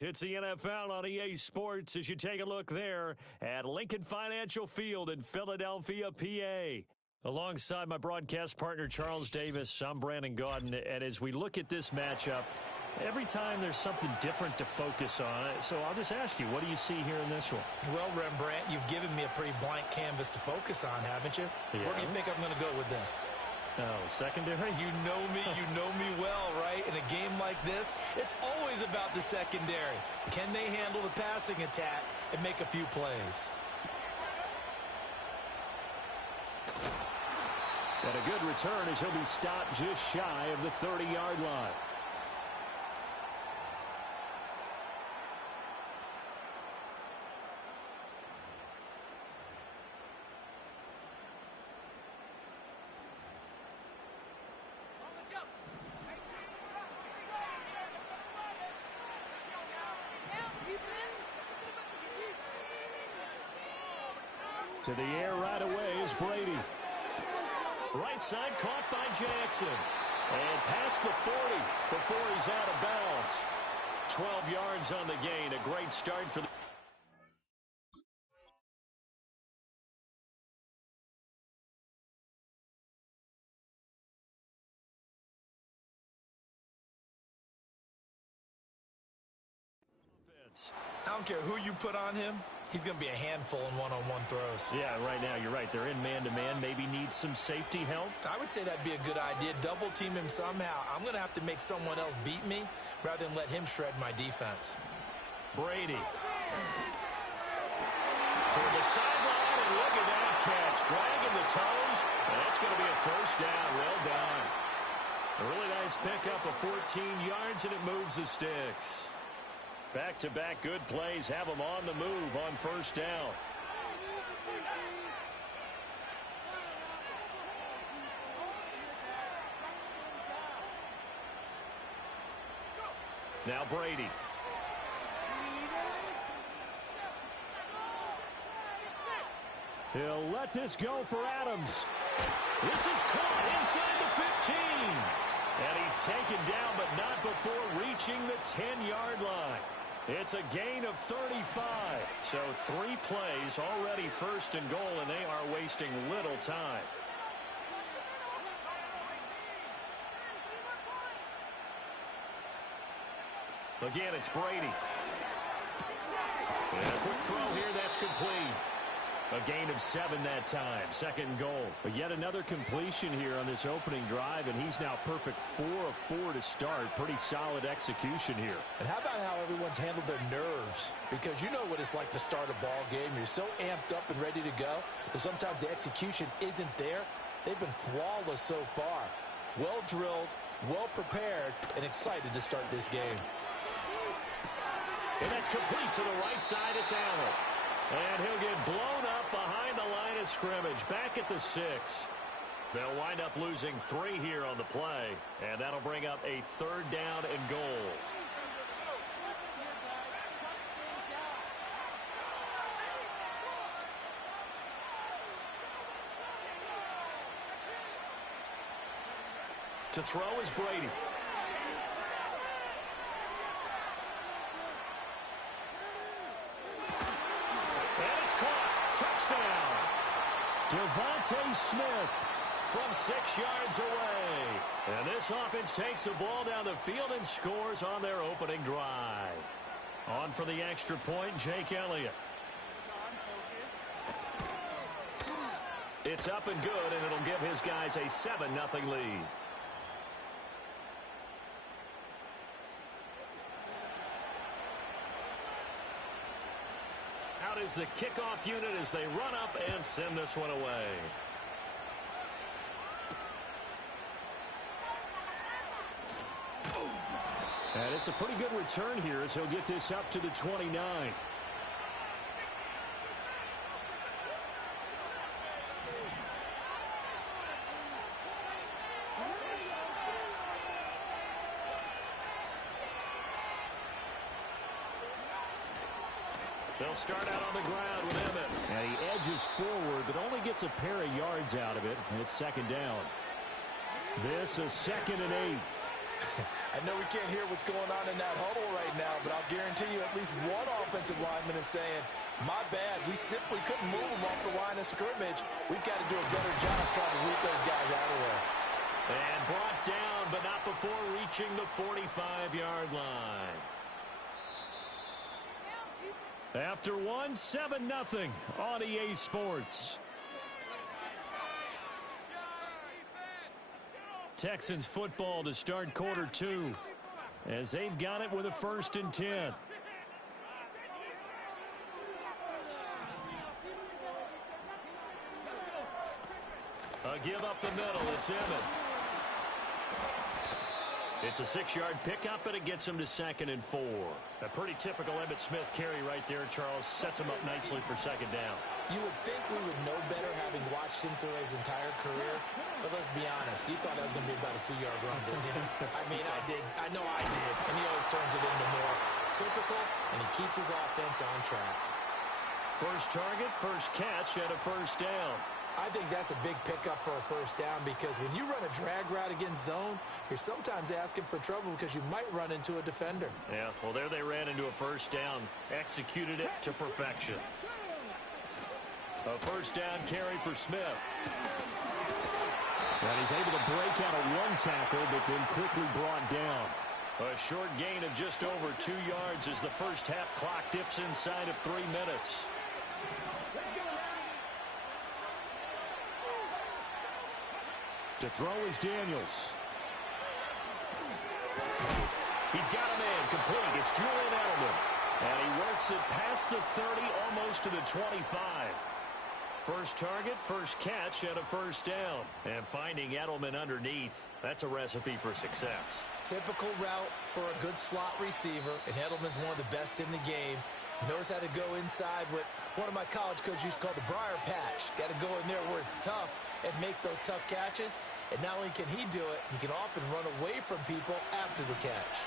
It's the NFL on EA Sports as you take a look there at Lincoln Financial Field in Philadelphia, PA. Alongside my broadcast partner, Charles Davis, I'm Brandon Gaudin. And as we look at this matchup, every time there's something different to focus on. So I'll just ask you, what do you see here in this one? Well, Rembrandt, you've given me a pretty blank canvas to focus on, haven't you? Yeah. Where do you think I'm going to go with this? Oh, secondary? You know me well, right? In a game like this, it's always about the secondary. Can they handle the passing attack and make a few plays? And a good return as he'll be stopped just shy of the 30-yard line. To the air right away is Brady. Right side caught by Jackson. And past the 40 before he's out of bounds. 12 yards on the gain. A great start for the... I don't care who you put on him. He's going to be a handful in one-on-one throws. Yeah, right now, you're right. They're in man-to-man. Maybe need some safety help. I would say that'd be a good idea. Double team him somehow. I'm going to have to make someone else beat me rather than let him shred my defense. Brady. Toward the sideline, and look at that catch. Dragging the toes, and that's going to be a first down. Well done. A really nice pickup of 14 yards, and it moves the sticks. Back-to-back good plays have them on the move on first down. Now Brady. He'll let this go for Adams. This is caught inside the 15. And he's taken down, but not before reaching the 10-yard line. It's a gain of 35. So 3 plays already first and goal, and they are wasting little time. Again, it's Brady. And a quick throw here, that's complete. A gain of 7 that time. Second goal. But yet another completion here on this opening drive, and he's now perfect 4 of 4 to start. Pretty solid execution here. And how about how everyone's handled their nerves? Because you know what it's like to start a ball game. You're so amped up and ready to go that sometimes the execution isn't there. They've been flawless so far. Well drilled, well prepared, and excited to start this game. And that's complete to the right side. It's Allen. And he'll get blown up behind the line of scrimmage, back at the 6. They'll wind up losing 3 here on the play, and that'll bring up a 3rd down and goal. To throw is Brady. Touchdown. Devontae Smith from 6 yards away. And this offense takes the ball down the field and scores on their opening drive. On for the extra point, Jake Elliott. It's up and good, and it'll give his guys a 7-0 lead. Out is the kickoff unit as they run up and send this one away. And it's a pretty good return here as he'll get this up to the 29. They'll start out on the ground with Emmett. And he edges forward, but only gets a pair of yards out of it. And it's 2nd down. This is 2nd and 8. I know we can't hear what's going on in that huddle right now, but I'll guarantee you at least one offensive lineman is saying, my bad, we simply couldn't move them off the line of scrimmage. We've got to do a better job trying to root those guys out of there. And brought down, but not before reaching the 45-yard line. After one, 7-0 on EA Sports. Texans football to start quarter two, as they've got it with a 1st and 10. A give up the middle. It's Emmett. It's a 6-yard pickup, and it gets him to 2nd and 4. A pretty typical Emmitt Smith carry right there, Charles. Sets him up nicely for 2nd down. You would think we would know better having watched him through his entire career, but let's be honest. You thought that was going to be about a 2-yard run, didn't you? I mean, I did. I know I did. And he always turns it into more typical, and he keeps his offense on track. First target, first catch, and a 1st down. I think that's a big pickup for a 1st down because when you run a drag route against zone, you're sometimes asking for trouble because you might run into a defender. Yeah, well, there they ran into a 1st down. Executed it to perfection. A 1st down carry for Smith. And he's able to break out of one tackle, but then quickly brought down. A short gain of just over 2 yards as the first half clock dips inside of 3 minutes. To throw is Daniels. He's got a man complete. It's Julian Edelman. And he works it past the 30, almost to the 25. First target, first catch, and a 1st down. And finding Edelman underneath, that's a recipe for success. Typical route for a good slot receiver, and Edelman's one of the best in the game. Knows how to go inside what one of my college coaches used to call the briar patch. Got to go in there where it's tough and make those tough catches. And not only can he do it, he can often run away from people after the catch.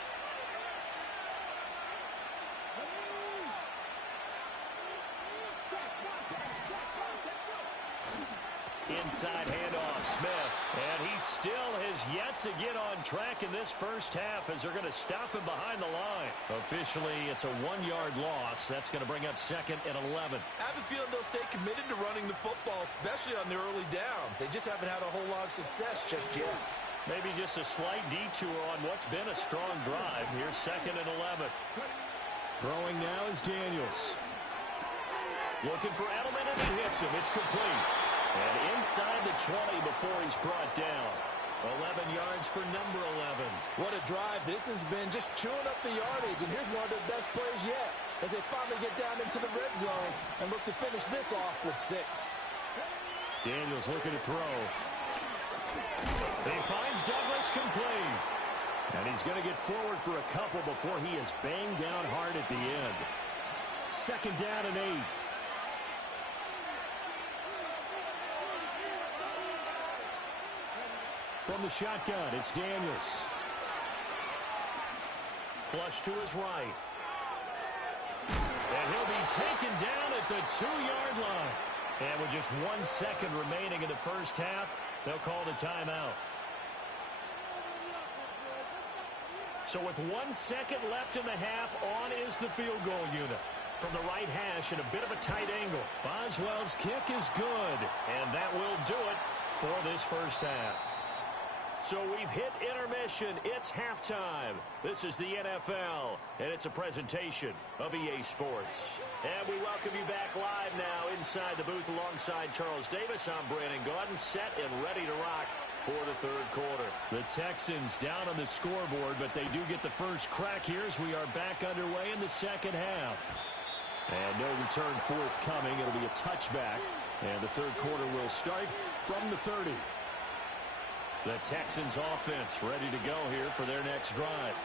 Inside handoff, Smith. And he still has yet to get on track in this first half as they're going to stop him behind the line. Officially, it's a 1-yard loss. That's going to bring up 2nd and 11. I have a feeling they'll stay committed to running the football, especially on the early downs. They just haven't had a whole lot of success just yet. Maybe just a slight detour on what's been a strong drive. Here's 2nd and 11. Throwing now is Daniels. Looking for Edelman, and he hits him. It's complete. And inside the 20 before he's brought down. 11 yards for number 11. What a drive this has been, just chewing up the yardage. And here's one of their best plays yet as they finally get down into the red zone and look to finish this off with 6. Daniels looking to throw. He finds Douglas complete. And he's going to get forward for a couple before he is banged down hard at the end. 2nd down and 8. From the shotgun, it's Daniels. Flush to his right. And he'll be taken down at the 2-yard line. And with just 1 second remaining in the first half, they'll call the timeout. So with 1 second left in the half, on is the field goal unit. From the right hash at a bit of a tight angle. Boswell's kick is good. And that will do it for this first half. So we've hit intermission. It's halftime. This is the NFL, and it's a presentation of EA Sports. And we welcome you back live now inside the booth alongside Charles Davis. I'm Brandon Gaudin, set and ready to rock for the third quarter. The Texans down on the scoreboard, but they do get the first crack here as we are back underway in the second half. And no return forthcoming. It'll be a touchback, and the third quarter will start from the 30. The Texans offense ready to go here for their next drive.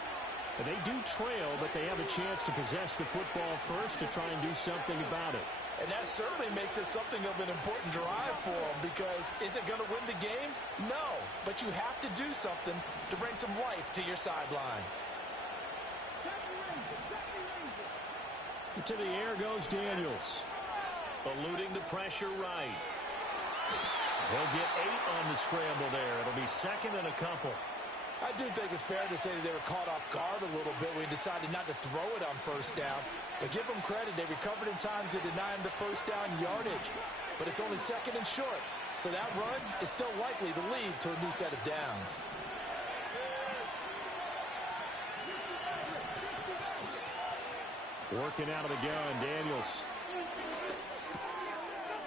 And they do trail, but they have a chance to possess the football first to try and do something about it. And that certainly makes it something of an important drive for them because is it going to win the game? No, but you have to do something to bring some life to your sideline. To the air goes Daniels. Eluding the pressure right. He'll get 8 on the scramble there. It'll be 2nd and a couple. I do think it's fair to say that they were caught off guard a little bit when he decided not to throw it on first down. But give them credit, they recovered in time to deny him the first down yardage. But it's only second and short, so that run is still likely to lead to a new set of downs. Working out of the gun, Daniels.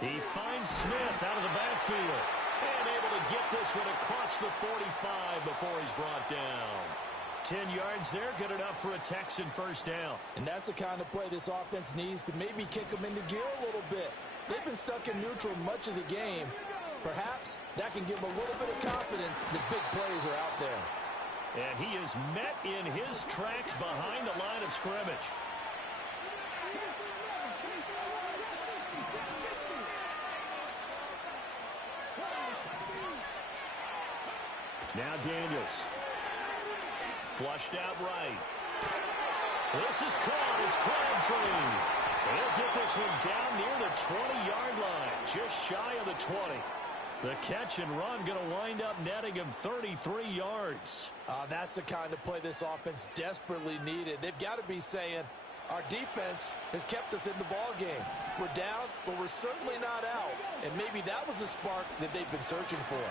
He finds Smith out of the backfield. And able to get this one across the 45 before he's brought down. 10 yards there, good enough for a Texan first down. And that's the kind of play this offense needs to maybe kick them into gear a little bit. They've been stuck in neutral much of the game. Perhaps that can give them a little bit of confidence that big plays are out there. And he is met in his tracks behind the line of scrimmage. Now Daniels. Flushed out right. This is caught. It's Crabtree. He'll get this one down near the 20-yard line. Just shy of the 20. The catch and run going to wind up netting him 33 yards. That's the kind of play this offense desperately needed. They've got to be saying, our defense has kept us in the ball game. We're down, but we're certainly not out. And maybe that was the spark that they've been searching for.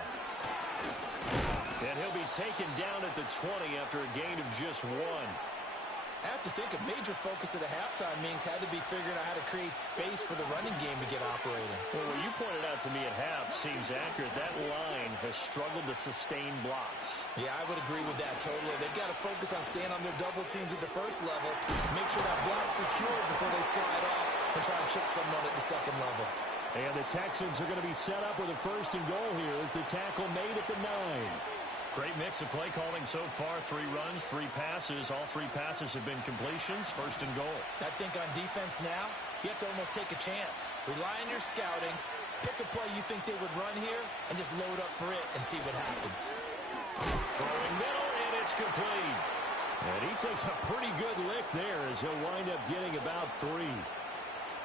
And he'll be taken down at the 20 after a gain of just 1. I have to think a major focus at the halftime means had to be figuring out how to create space for the running game to get operating. Well, what you pointed out to me at half seems accurate. That line has struggled to sustain blocks. Yeah, I would agree with that totally. They've got to focus on staying on their double teams at the first level, make sure that block's secured before they slide off and try and chip someone at the second level. And the Texans are going to be set up with a first and goal here as the tackle made at the 9. Great mix of play calling so far. 3 runs, 3 passes. All 3 passes have been completions. First and goal. I think on defense now, you have to almost take a chance. Rely on your scouting. Pick a play you think they would run here and just load up for it and see what happens. Throwing middle, and it's complete. And he takes a pretty good lick there as he'll wind up getting about 3.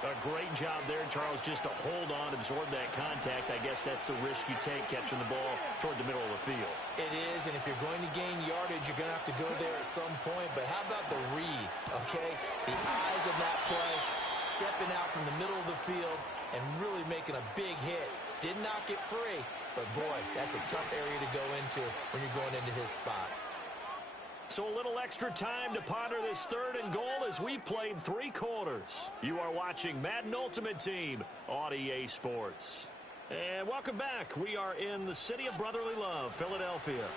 A great job there, Charles, just to hold on, absorb that contact. I guess that's the risk you take catching the ball toward the middle of the field. It is, and if you're going to gain yardage, you're going to have to go there at some point. But how about the read, okay? The eyes of that play, stepping out from the middle of the field and really making a big hit. Did not get free, but boy, that's a tough area to go into when you're going into his spot. So a little extra time to ponder this third and goal as we played 3 quarters. You are watching Madden Ultimate Team on EA Sports. And welcome back. We are in the city of brotherly love, Philadelphia.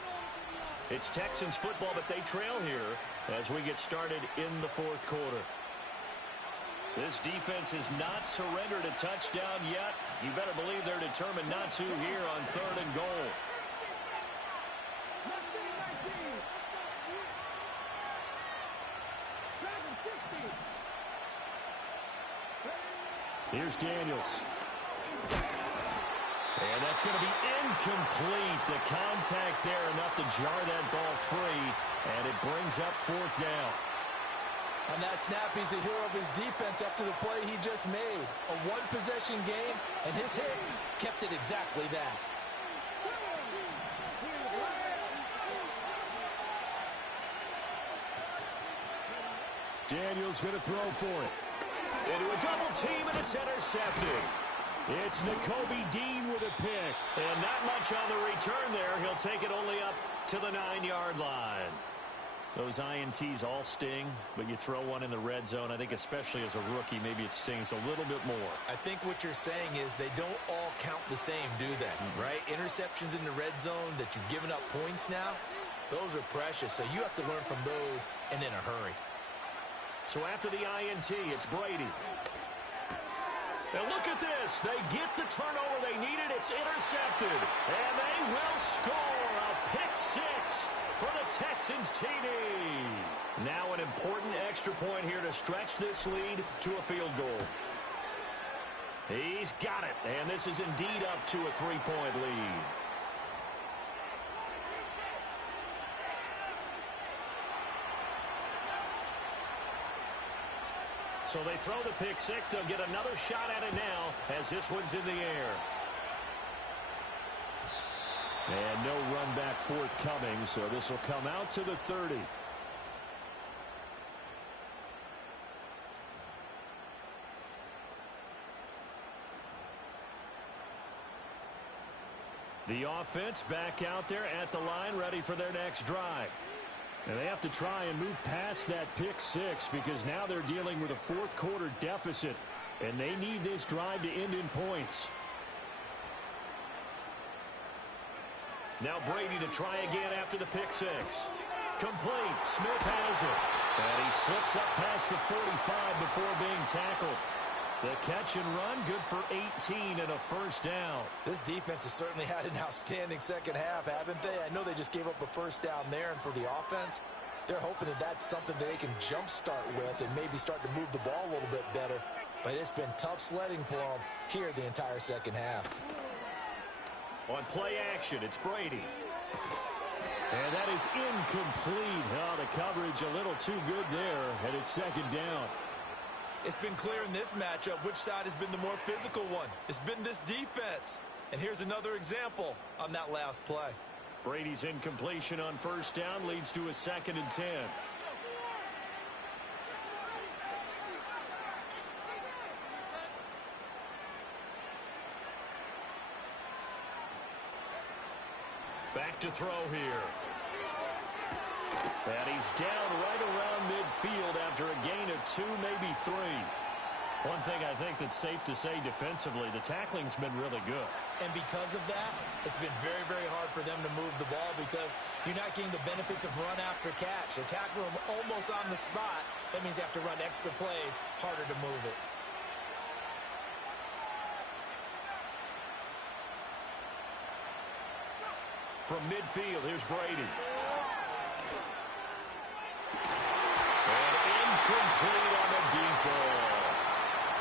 It's Texans football, but they trail here as we get started in the 4th quarter. This defense has not surrendered a touchdown yet. You better believe they're determined not to here on 3rd and goal. Here's Daniels. And that's going to be incomplete. The contact there enough to jar that ball free, and it brings up 4th down. On that snap, he's the hero of his defense after the play he just made. A one-possession game, and his hit kept it exactly that. Daniels going to throw for it. Into a double team, and it's intercepted. It's Nakobe Dean with a pick. And not much on the return there. He'll take it only up to the 9-yard line. Those INTs all sting, but you throw one in the red zone. I think especially as a rookie, maybe it stings a little bit more. I think what you're saying is they don't all count the same, do they? Right? Interceptions in the red zone that you've given up points now, those are precious. So you have to learn from those and in a hurry. So after the INT, it's Brady. And look at this. They get the turnover they needed. It's intercepted. And they will score a pick 6 for the Texans TD. Now an important extra point here to stretch this lead to a field goal. He's got it. And this is indeed up to a 3-point lead. So they throw the pick 6. They'll get another shot at it now as this one's in the air. And no run back forthcoming, so this will come out to the 30. The offense back out there at the line, ready for their next drive. And they have to try and move past that pick six because now they're dealing with a fourth quarter deficit, and they need this drive to end in points. Now Brady to try again after the pick six. Complete. Smith has it. And he slips up past the 45 before being tackled. The catch and run, good for 18 and a first down. This defense has certainly had an outstanding second half, haven't they? I know they just gave up a first down there, and for the offense, they're hoping that that's something that they can jumpstart with and maybe start to move the ball a little bit better. But it's been tough sledding for them here the entire second half. On play action, it's Brady. And that is incomplete. Oh, the coverage a little too good there, and it's second down. It's been clear in this matchup which side has been the more physical one. It's been this defense. And here's another example on that last play. Brady's incompletion on first down leads to a 2nd and 10. Back to throw here. And he's down right around midfield after a gain of 2, maybe 3. One thing I think that's safe to say defensively, the tackling's been really good. And because of that, it's been very, very hard for them to move the ball because you're not getting the benefits of run after catch. They're tackling them almost on the spot. That means you have to run extra plays, harder to move it. From midfield, here's Brady. And incomplete on the deep ball.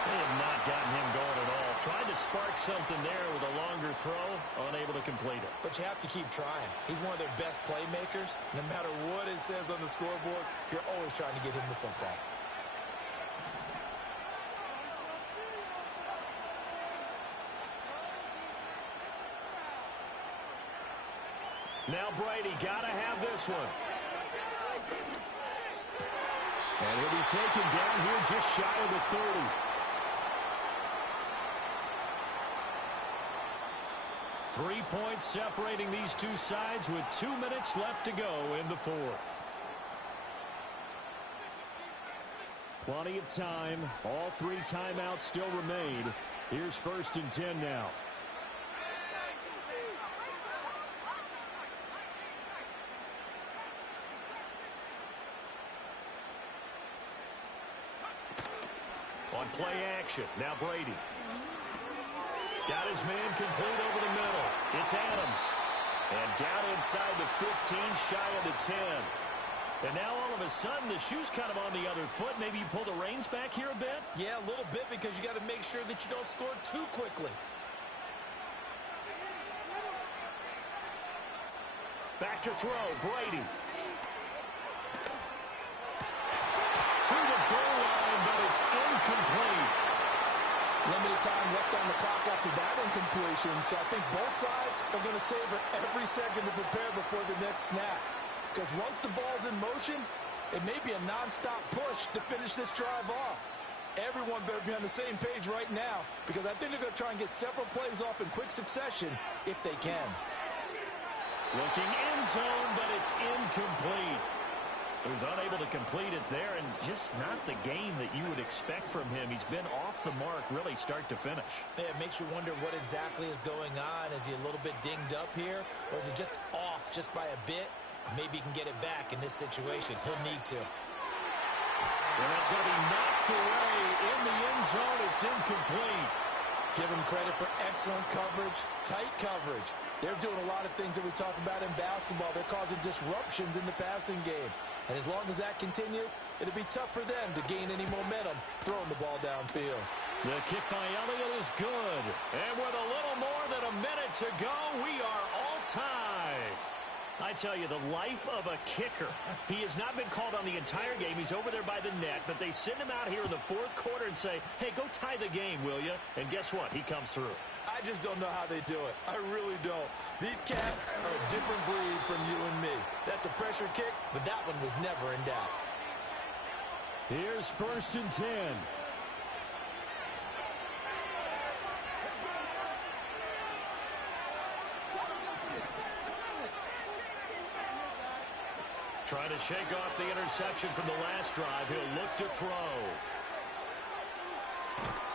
They have not gotten him going at all. Tried to spark something there with a longer throw, unable to complete it. But you have to keep trying. He's one of their best playmakers. No matter what it says on the scoreboard, you're always trying to get him the football. Now Brady got to have this one. And he'll be taken down here just shy of the 30. Three points separating these two sides with 2 minutes left to go in the fourth. Plenty of time. All 3 timeouts still remain. Here's 1st and 10 now. On play action, now Brady. Got his man complete over the middle. It's Adams. And down inside the 15, shy of the 10. And now all of a sudden, the shoe's kind of on the other foot. Maybe you pull the reins back here a bit? Yeah, a little bit because you got to make sure that you don't score too quickly. Back to throw, Brady. To the goal line, but it's incomplete. Limited time left on the clock after that incompletion, so I think both sides are going to savor every second to prepare before the next snap. Because once the ball's in motion, it may be a nonstop push to finish this drive off. Everyone better be on the same page right now because I think they're going to try and get several plays off in quick succession if they can. Looking end zone, but it's incomplete. He was unable to complete it there, and just not the game that you would expect from him. He's been off the mark really start to finish. Yeah, it makes you wonder what exactly is going on. Is he a little bit dinged up here, or is he just off just by a bit? Maybe he can get it back in this situation. He'll need to. And that's going to be knocked away in the end zone. It's incomplete. Give him credit for excellent coverage, tight coverage. They're doing a lot of things that we talk about in basketball. They're causing disruptions in the passing game. And as long as that continues, it'll be tough for them to gain any momentum throwing the ball downfield. The kick by Elliott is good. And with a little more than a minute to go, we are all tied. I tell you, the life of a kicker. He has not been called on the entire game. He's over there by the net, but they send him out here in the fourth quarter and say, hey, go tie the game, will you? And guess what? He comes through. I just don't know how they do it. I really don't. These cats are a different breed from you and me. That's a pressure kick, but that one was never in doubt. Here's 1st and 10. Trying to shake off the interception from the last drive. He'll look to throw.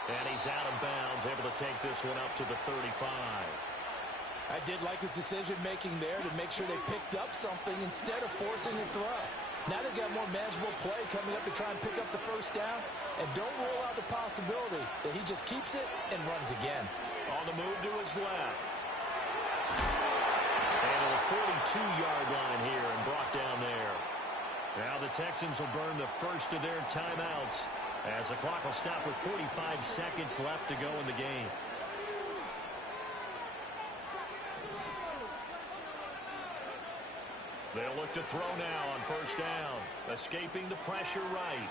And he's out of bounds, able to take this one up to the 35. I did like his decision-making there to make sure they picked up something instead of forcing the throw. Now they've got more manageable play coming up to try and pick up the first down. And don't rule out the possibility that he just keeps it and runs again. On the move to his left. And to the 42-yard line here and brought down there. Now the Texans will burn the first of their timeouts as the clock will stop with 45 seconds left to go in the game. They'll look to throw now on first down. Escaping the pressure right.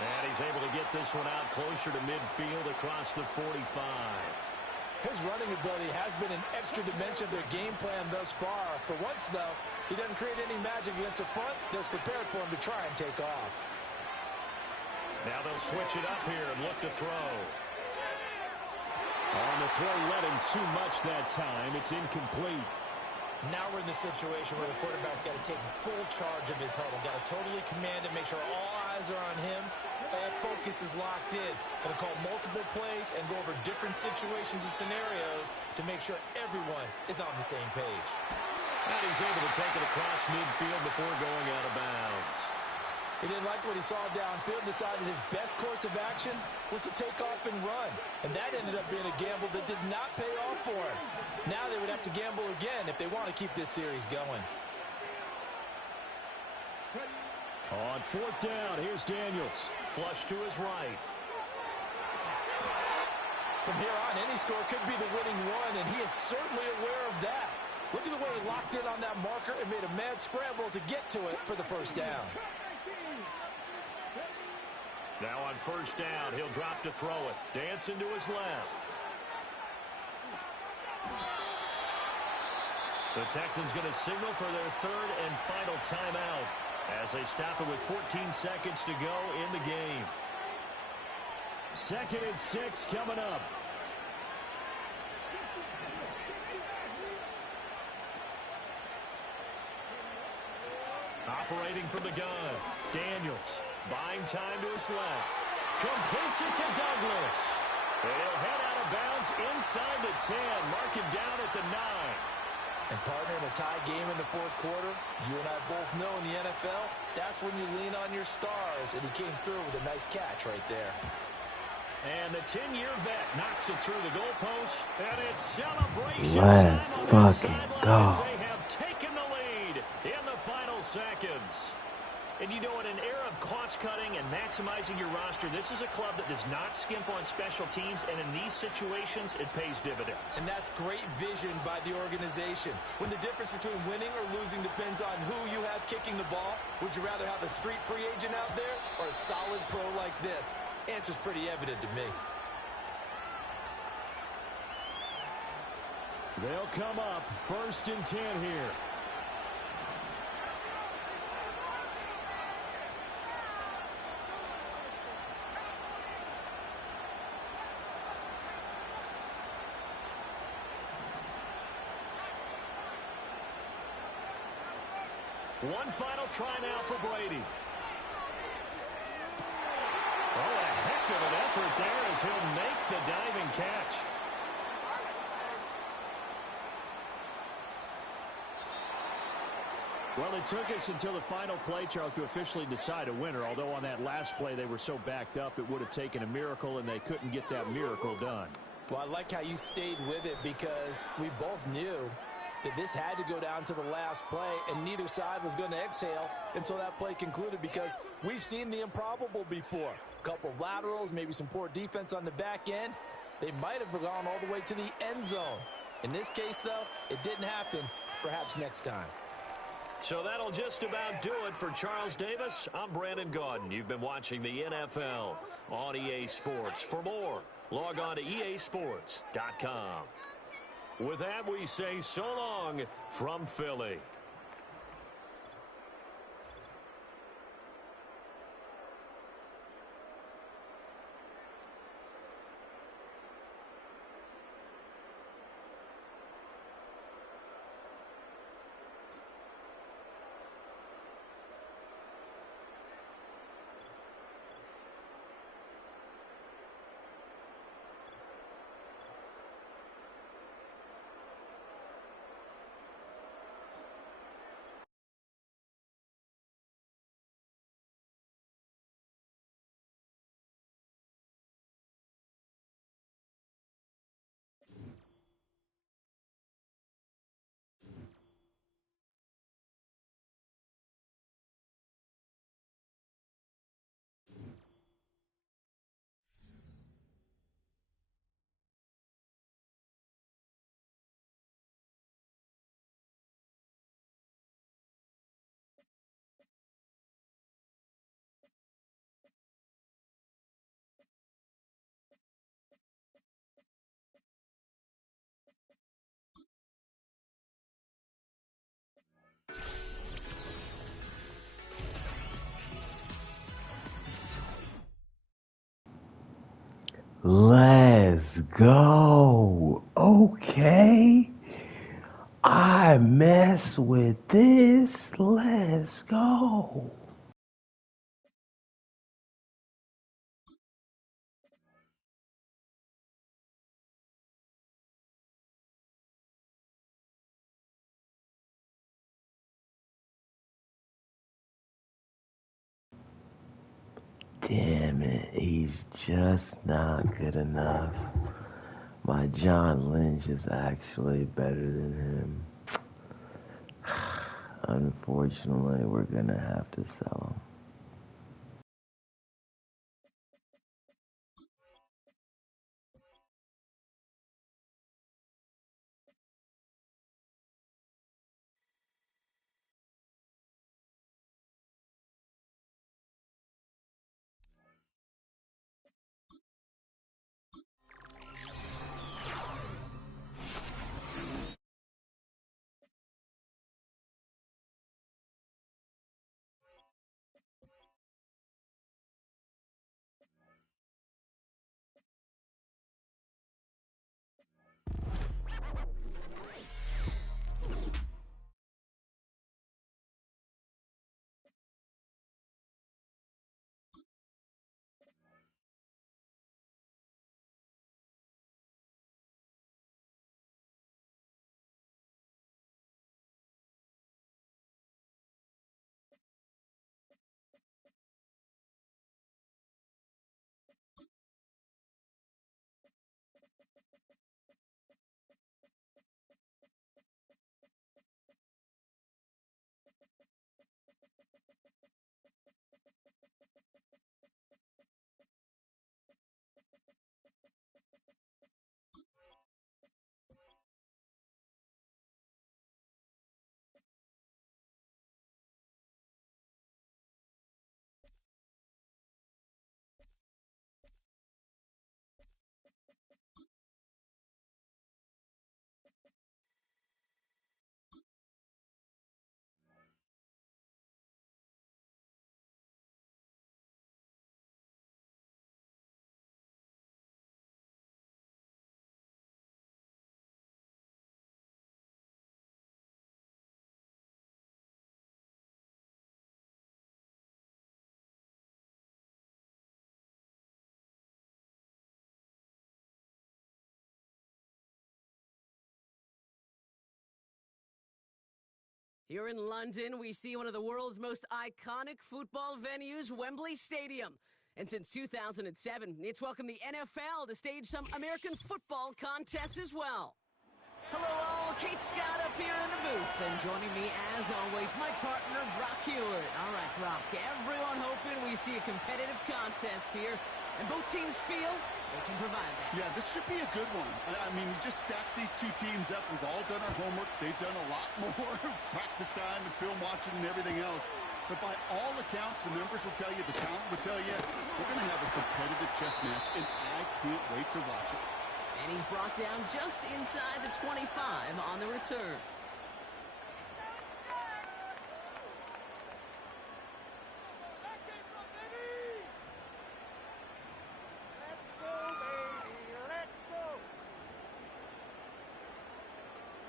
And he's able to get this one out closer to midfield across the 45. His running ability has been an extra dimension of their game plan thus far. For once, though, he doesn't create any magic against the front. They're prepared for him to try and take off. Now they'll switch it up here and look to throw. On the throw, led him too much that time. It's incomplete. Now we're in the situation where the quarterback's got to take full charge of his huddle. Got to totally command it, make sure all eyes are on him. All focus is locked in. Going to call multiple plays and go over different situations and scenarios to make sure everyone is on the same page. And he's able to take it across midfield before going out of bounds. He didn't like what he saw downfield, decided his best course of action was to take off and run. And that ended up being a gamble that did not pay off for him. Now they would have to gamble again if they want to keep this series going. On 4th down, here's Daniels. Flush to his right. From here on, any score could be the winning one, and he is certainly aware of that. Look at the way he locked in on that marker and made a mad scramble to get to it for the first down. Now on first down, he'll drop to throw it. Dancing to his left. The Texans going to signal for their third and final timeout as they stop it with 14 seconds to go in the game. 2nd and 6 coming up. Operating from the gun. Daniels buying time to his left. Completes it to Douglas. And he'll head out of bounds inside the 10. Mark him down at the 9. And partner, in a tie game in the fourth quarter, you and I both know in the NFL, that's when you lean on your stars. And he came through with a nice catch right there. And the 10-year vet knocks it through the goalpost. And it's celebration Let's time on the fucking sideline go. as they have taken the lead in the final seconds. And you know, in an era of cost-cutting and maximizing your roster, this is a club that does not skimp on special teams, and in these situations, it pays dividends. And that's great vision by the organization. When the difference between winning or losing depends on who you have kicking the ball, would you rather have a street free agent out there or a solid pro like this? Answer's pretty evident to me. They'll come up 1st and 10 here. One final try now for Brady. Oh, a heck of an effort there as he'll make the diving catch. Well, it took us until the final play, Charles, to officially decide a winner. Although on that last play they were so backed up, it would have taken a miracle, and they couldn't get that miracle done. Well, I like how you stayed with it because we both knew that this had to go down to the last play, and neither side was going to exhale until that play concluded because we've seen the improbable before. A couple of laterals, maybe some poor defense on the back end. They might have gone all the way to the end zone. In this case, though, it didn't happen. perhaps next time. So that'll just about do it for Charles Davis. I'm Brandon Gaudin. You've been watching the NFL on EA Sports. For more, log on to easports.com. With that, we say so long from Philly. Let's go. Okay. I mess with this. Let's go. Damn it. He's just not good enough. My John Lynch is actually better than him. Unfortunately, we're going to have to sell him. Here in London, we see one of the world's most iconic football venues, Wembley Stadium. And since 2007, it's welcomed the NFL to stage some American football contests as well. Hello all, Kate Scott up here in the booth, and joining me as always, my partner, Brock Hewitt. All right, Brock, everyone hoping we see a competitive contest here, and both teams feel they can provide that. Yeah, this should be a good one. I mean, you just stack these two teams up. We've all done our homework. They've done a lot more practice time and film watching and everything else. But by all accounts, the numbers will tell you, the talent will tell you, we're going to have a competitive chess match, and I can't wait to watch it. And he's brought down just inside the 25 on the return.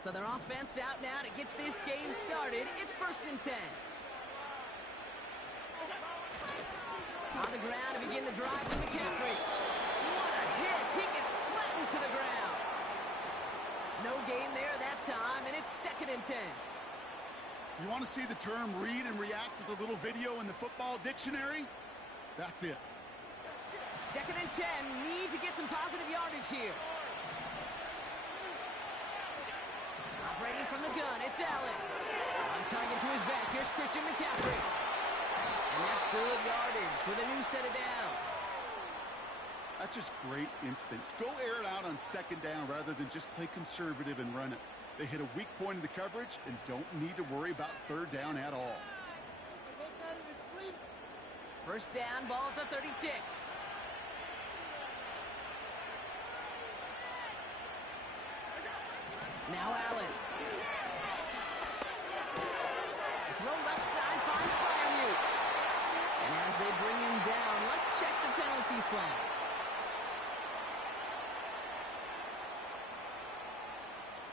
So their offense out now to get this game started. It's 1st and 10. On the ground to begin the drive with McCaffrey. What a hit! He gets flattened to the ground. No gain there that time, and it's 2nd and 10. You want to see the term read and react with a little video in the football dictionary? That's it. 2nd and 10. Need to get some positive yardage here. Operating from the gun, it's Allen. On target to his back, here's Christian McCaffrey. And that's good yardage with a new set of downs. That's just great instincts. Go air it out on 2nd down rather than just play conservative and run it. They hit a weak point in the coverage and don't need to worry about 3rd down at all. 1st down, ball at the 36. Now Allen. Throw left side finds Freiermuth. And as they bring him down, let's check the penalty flag.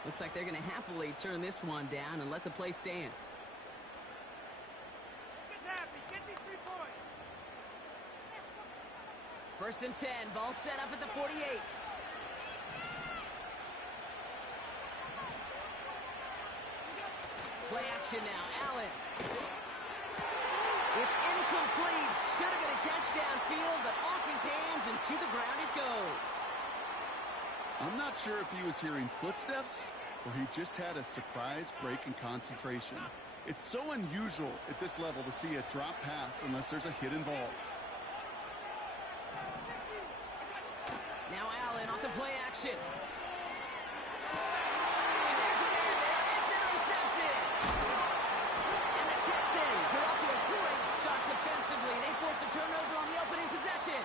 Looks like they're going to happily turn this one down and let the play stand. Get these 3 points. 1st and 10, ball set up at the 48. Play action now, Allen. It's incomplete. Should have been a catch downfield, but off his hands and to the ground it goes. I'm not sure if he was hearing footsteps or he just had a surprise break in concentration. It's so unusual at this level to see a drop pass unless there's a hit involved. Now Allen off the play action. And there's a man there. It's intercepted. And the Texans, they're off to a great start defensively. They force a turnover on the opening possession.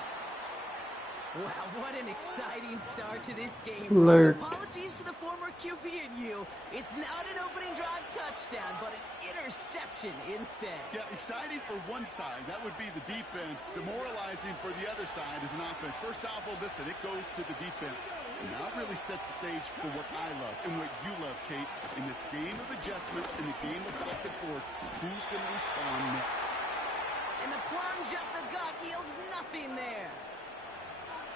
Wow, what an exciting start to this game. Alert. Apologies to the former QB and you. It's not an opening drive touchdown, but an interception instead. Yeah, exciting for one side. That would be the defense. Demoralizing for the other side as an offense. First off, well, listen, it goes to the defense. And that really sets the stage for what I love and what you love, Kate. In this game of adjustments, in the game of back and forth, who's going to respond next? And the plunge up the gut yields nothing there.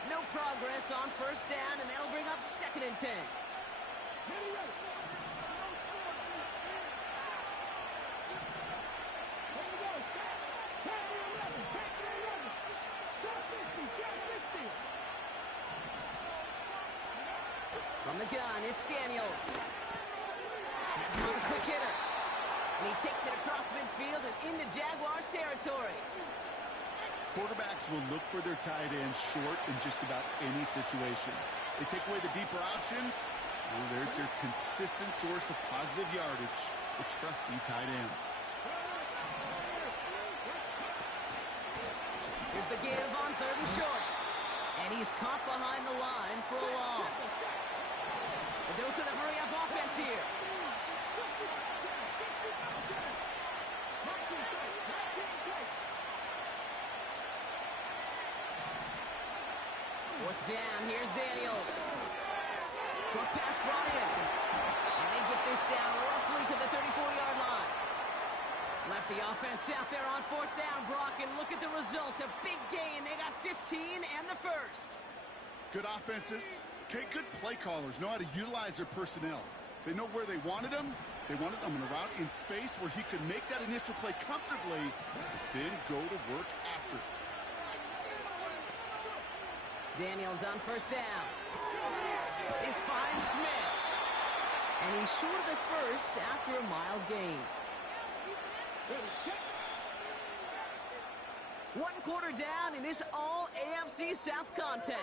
No progress on 1st down, and that'll bring up 2nd and 10. From the gun, it's Daniels. Has him on the quick hitter. And he takes it across midfield and into Jaguars territory. Quarterbacks will look for their tight end short in just about any situation. They take away the deeper options. Well, there's their consistent source of positive yardage, the trusty tight end. Here's the give on 3rd and short. And he's caught behind the line for a loss. The dose of the hurry-up offense here. Fourth down, here's Daniels. Short pass brought in. And they get this down roughly to the 34-yard line. Left the offense out there on 4th down, Brock, and look at the result. A big gain. They got 15 and the 1st. Good offenses. Okay, good play callers know how to utilize their personnel. They know where they wanted them. They wanted them in a route in space where he could make that initial play comfortably, then go to work after. Daniels on 1st down. He's fine Smith. And he's short of the first after a mild gain. One quarter down in this all AFC South contest.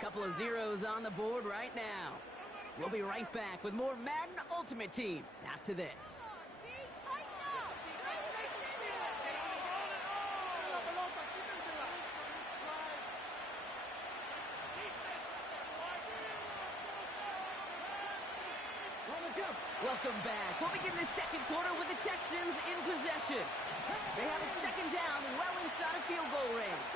Couple of zeros on the board right now. We'll be right back with more Madden Ultimate Team after this. Welcome back. We'll begin the second quarter with the Texans in possession. They have it second down, well inside a field goal range.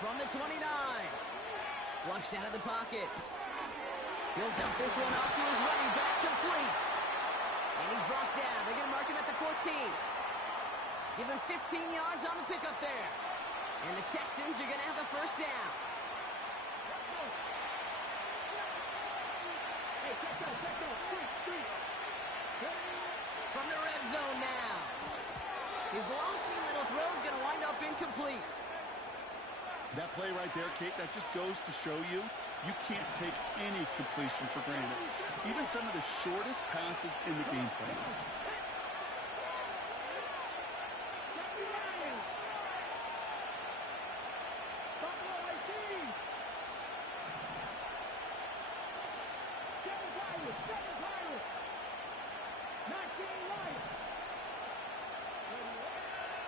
From the 29. Flushed out of the pocket. He'll dump this one off to his running back, complete. And he's brought down. They're going to mark him at the 14. Give him 15 yards on the pickup there. And the Texans are going to have a first down. From the red zone now. His lofty little throw is going to wind up incomplete. That play right there, Kate, that just goes to show you can't take any completion for granted. Even some of the shortest passes in the game plan.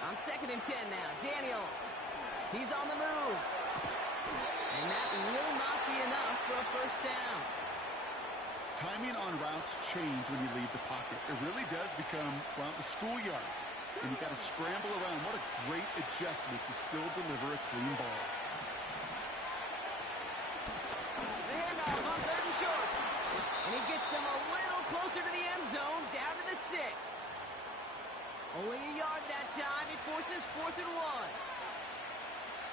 On 2nd and 10 now, Daniels. He's on the move. And that will not be enough for a first down. Timing on routes change when you leave the pocket. It really does become, well, the schoolyard. And you got to scramble around. What a great adjustment to still deliver a clean ball. The handoff on 3rd and short. And he gets them a little closer to the end zone, down to the 6. Only a yard that time. It forces 4th and 1.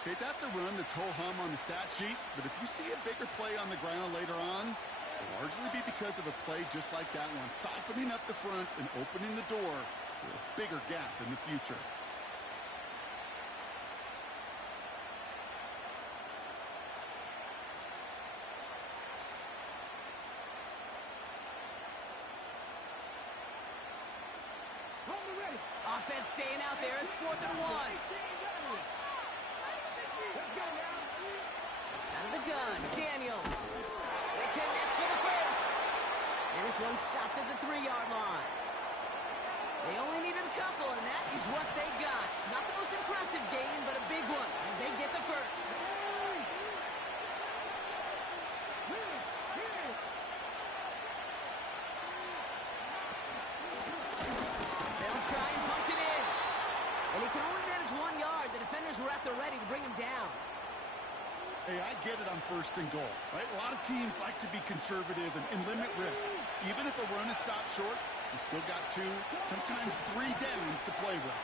Okay, that's a run that's ho-hum on the stat sheet, but if you see a bigger play on the ground later on, it'll largely be because of a play just like that one, softening up the front and opening the door for a bigger gap in the future. Offense staying out there. It's 4th and 1. Out of the gun, Daniels. They connect for the first. And this one stopped at the 3-yard line. They only needed a couple, and that is what they got. Not the most impressive game, but a big one as they get the first. They'll try and punch it in. And he can only manage 1 yard. The defenders were at the ready to bring him down. Hey, I get it on 1st and goal, right? A lot of teams like to be conservative and limit risk. Even if a run is stopped short, you still got 2, sometimes 3 downs to play with.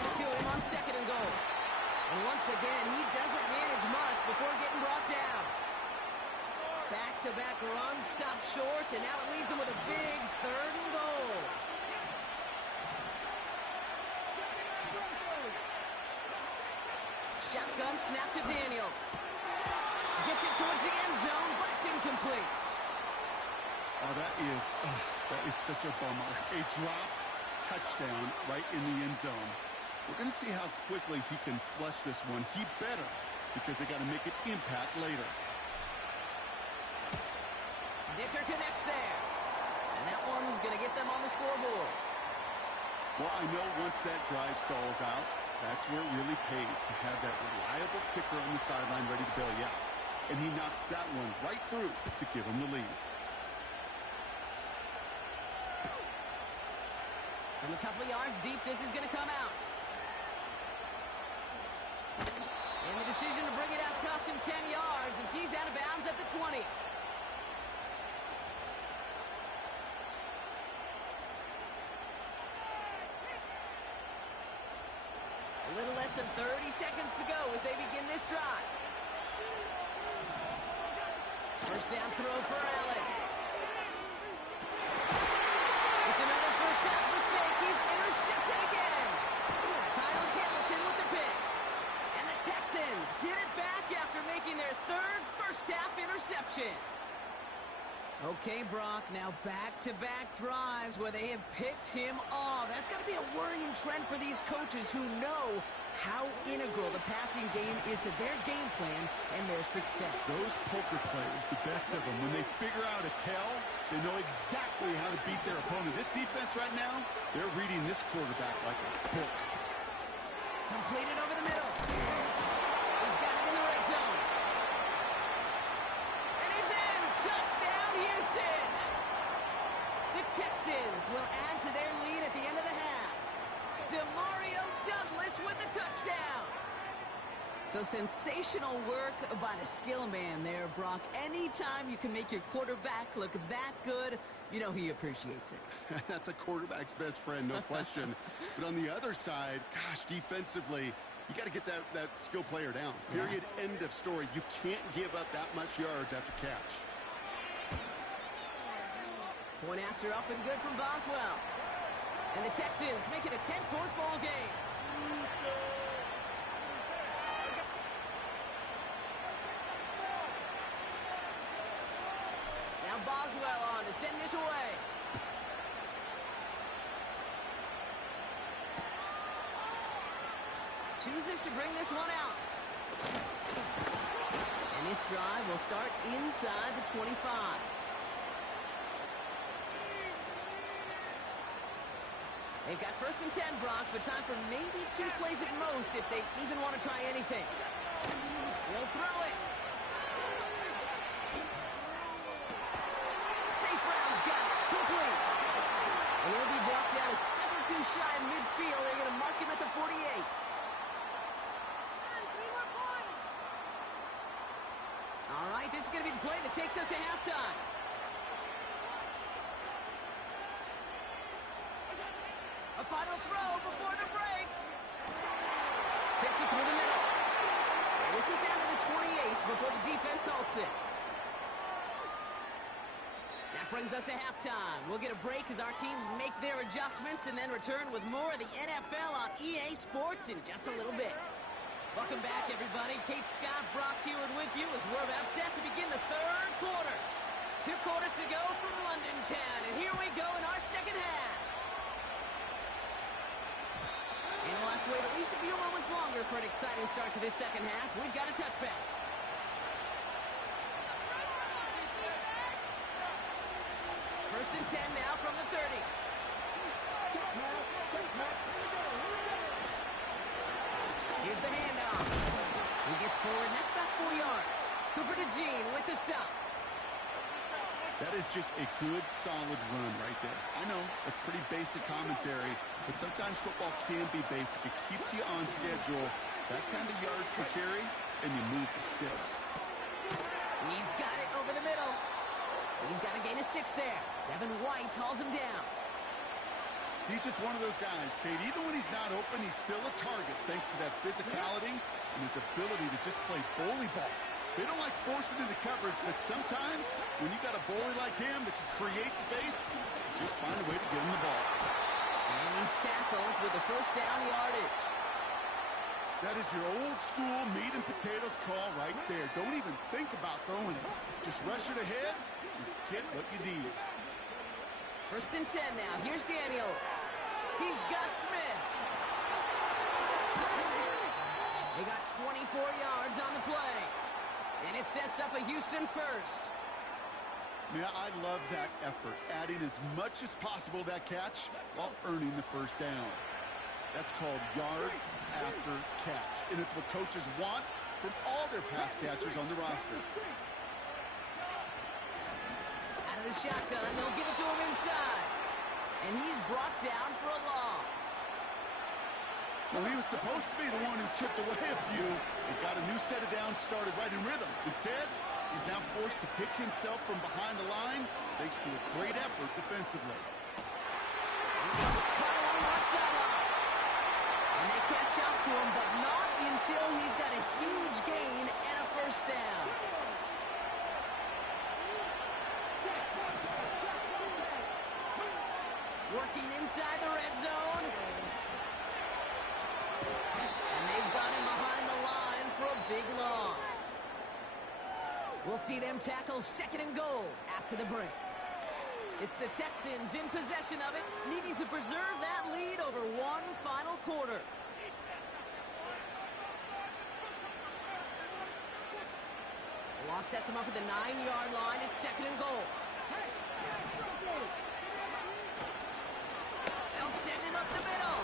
Back to him on 2nd and goal. And once again, he doesn't manage much before getting brought down. Back-to-back runs, stop short, and now it leaves him with a big 3rd and goal. Shotgun snap to Daniels. Gets it towards the end zone, but it's incomplete. Oh, that is such a bummer. A dropped touchdown right in the end zone. We're going to see how quickly he can flush this one. He better, because they got to make an impact later. Dicker connects there. And that one's going to get them on the scoreboard. Well, I know once that drive stalls out, that's where it really pays to have that reliable kicker on the sideline ready to bail you out. And he knocks that one right through to give him the lead. From a couple of yards deep, this is going to come out. And the decision to bring it out cost him 10 yards as he's out of bounds at the 20. A little less than 30 seconds to go as they begin this drive. First down throw for Allen. It's another first half mistake. He's intercepted again. Kyle Hamilton with the pick. And the Texans get it back after making their third first half interception. Okay, Brock, now back-to-back drives where they have picked him off. That's got to be a worrying trend for these coaches who know how integral the passing game is to their game plan and their success. Those poker players, the best of them, when they figure out a tell, they know exactly how to beat their opponent. This defense right now, they're reading this quarterback like a book. Completed over the middle. He's got it in the red zone. And he's in. Touchdown, Houston. The Texans will add to their lead at the end of the half. Demario Douglas with the touchdown. So sensational work by the skill man there, Brock. Anytime you can make your quarterback look that good, you know he appreciates it. That's a quarterback's best friend, no question. But on the other side, gosh, defensively, you got to get that skill player down. Period, end of story. You can't give up that much yards after catch. Point after up and good from Boswell. And the Texans make it a 10-point ball game. Now Boswell on to send this away. Chooses to bring this one out. And this drive will start inside the 25. They've got first and 10, Brock, but time for maybe 2 plays at most if they even want to try anything. He'll throw it. St. Brown's got it. Complete. And he'll be brought down a step or two shy of midfield. They're going to mark him at the 48. All right, this is going to be the play that takes us to halftime. A final throw before the break. Fits it through the middle. And this is down to the 28 before the defense halts it. That brings us to halftime. We'll get a break as our teams make their adjustments and then return with more of the NFL on EA Sports in just a little bit. Welcome back, everybody. Kate Scott, Brock Heward with you as we're about set to begin the third quarter. 2 quarters to go from London Town, and here we go in our second half. And we'll have to wait at least a few moments longer for an exciting start to this second half. We've got a touchback. First and 10 now from the 30. Here's the handoff. He gets forward, and that's about 4 yards. Cooper DeJean with the stop. That is just a good, solid run right there. I know, that's pretty basic commentary, but sometimes football can be basic. It keeps you on schedule, that kind of yards per carry, and you move the sticks. He's got it over the middle. He's got a gain of 6 there. Devin White hauls him down. He's just one of those guys, Kate. Even when he's not open, he's still a target thanks to that physicality and his ability to just play bully ball. They don't like forcing into coverage, but sometimes when you got a bully like him that can create space, just find a way to get him the ball. And he's tackled with the first down yardage. That is your old school meat and potatoes call right there. Don't even think about throwing it. Just rush it ahead and get what you need. First and 10 now. Here's Daniels. He's got Smith. They got 24 yards on the play. And it sets up a Houston first. Man, I love that effort. Adding as much as possible to that catch while earning the first down. That's called yards after catch. And it's what coaches want from all their pass catchers on the roster. Out of the shotgun, they'll give it to him inside. And he's brought down for a loss. Well, he was supposed to be the one who chipped away a few and got a new set of downs started right in rhythm. Instead, he's now forced to pick himself from behind the line thanks to a great effort defensively. He goes cut along the left sideline. And they catch up to him, but not until he's got a huge gain and a first down. Working inside the red zone. And they've got him behind the line for a big loss. We'll see them tackle 2nd and goal after the break. It's the Texans in possession of it, needing to preserve that lead over one final quarter. The loss sets him up at the 9-yard line. It's 2nd and goal. They'll send him up the middle.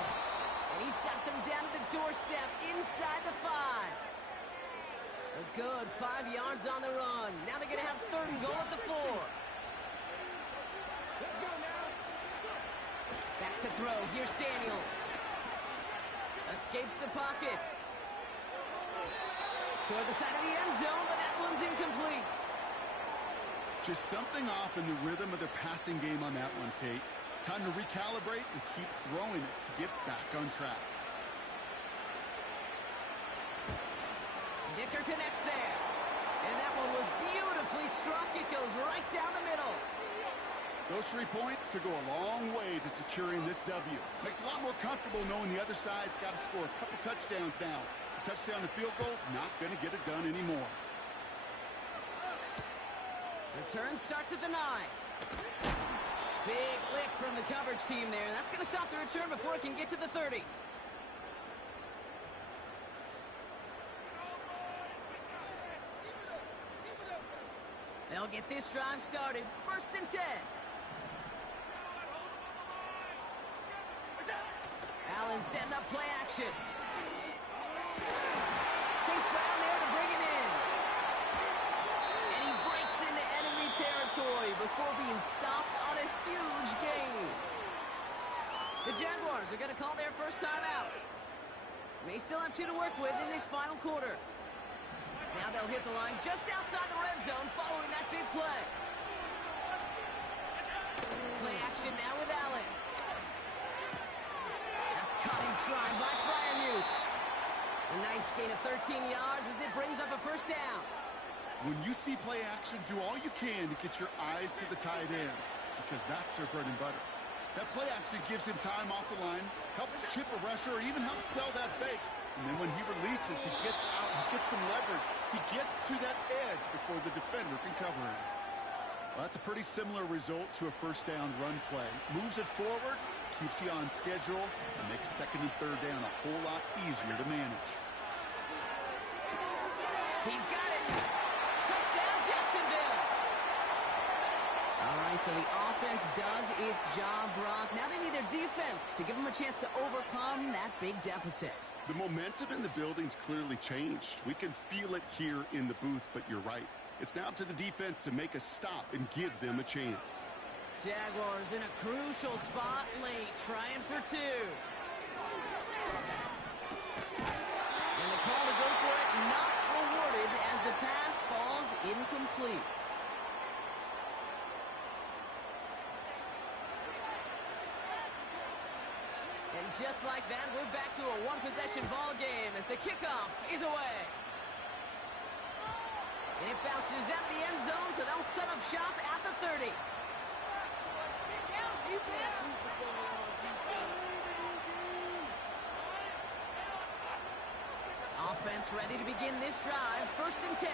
And he's got them down to the doorstep inside the 5. A good 5 yards on the run. Now they're going to have 3rd and goal at the 4. Back to throw. Here's Daniels. Escapes the pocket. Toward the side of the end zone, but that one's incomplete. Just something off in the rhythm of their passing game on that one, Kate. Time to recalibrate and keep throwing it to get back on track. Dicker connects there. And that one was beautifully struck. It goes right down the middle. Those 3 points could go a long way to securing this W. Makes it a lot more comfortable knowing the other side's got to score a couple touchdowns now. A touchdown and field goals, not going to get it done anymore. Return starts at the 9. Big lick from the coverage team there. That's going to stop the return before it can get to the 30. They'll get this drive started. 1st and 10. Allen setting up play action. St. Brown there to bring it in. And he breaks into enemy territory before being stopped on a huge gain. The Jaguars are going to call their first time out. May still have 2 to work with in this final quarter. Now they'll hit the line just outside the red zone following that big play. Play action now with Allen. That's caught in stride by Fryermuth. A nice gain of 13 yards as it brings up a 1st down. When you see play action, do all you can to get your eyes to the tight end, because that's their bread and butter. That play action gives him time off the line, helps chip a rusher, or even helps sell that fake. And then when he releases, he gets out, he gets some leverage. He gets to that edge before the defender can cover him. Well, that's a pretty similar result to a 1st down run play. Moves it forward, keeps you on schedule, and makes 2nd and 3rd down a whole lot easier to manage. He's got it. Touchdown, Jacksonville. All right, so the offense does its job, Brock. Now they need their defense to give them a chance to overcome that big deficit. The momentum in the building's clearly changed. We can feel it here in the booth, but you're right. It's now to the defense to make a stop and give them a chance. Jaguars in a crucial spot late, trying for 2. And the call to go for it not rewarded as the pass falls incomplete. And just like that, we're back to a 1-possession ball game as the kickoff is away. And it bounces out of the end zone, so they'll set up shop at the 30. Offense ready to begin this drive. 1st and 10.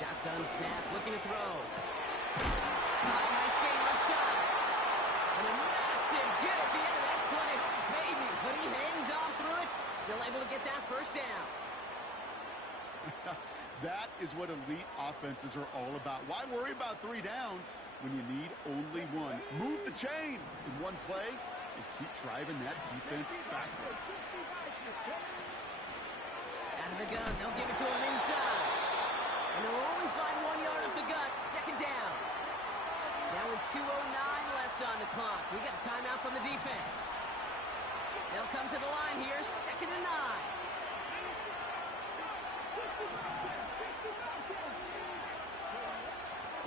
Shotgun snap, looking to throw. Nice game left side. And a massive hit at the end of that play. Baby, but he hangs on through it. Still able to get that 1st down. That is what elite offenses are all about. Why worry about 3 downs when you need only 1? Move the chains in one play and keep driving that defense backwards. Out of the gun, they'll give it to him inside. And they'll only find 1 yard up the gut. 2nd down. Now with 2:09 left on the clock, we got a timeout from the defense. They'll come to the line here, 2nd and 9.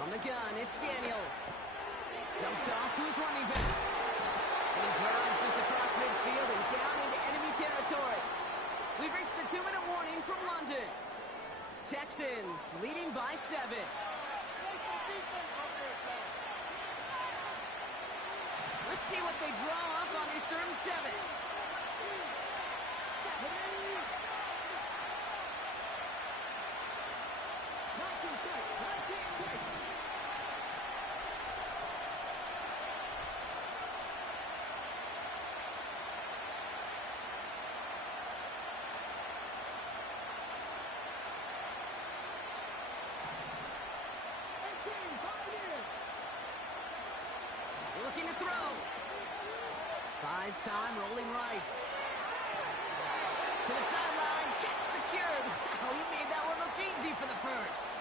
On the gun, it's Daniels. Dumped off to his running back. And he drives this across midfield and down into enemy territory. We've reached the 2-minute warning from London. Texans leading by 7. Let's see what they draw up on this 3rd and 7. Looking to throw. Buys time, rolling right. To the sideline, catch secured. Wow, he made that one look easy for the first.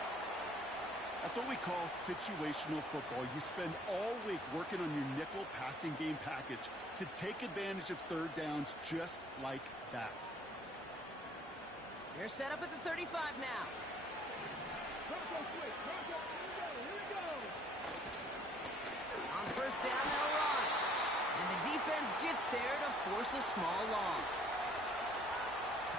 That's what we call situational football. You spend all week working on your nickel passing game package to take advantage of 3rd downs just like that. They're set up at the 35 now. On 1st down, they'll run. And the defense gets there to force a small loss.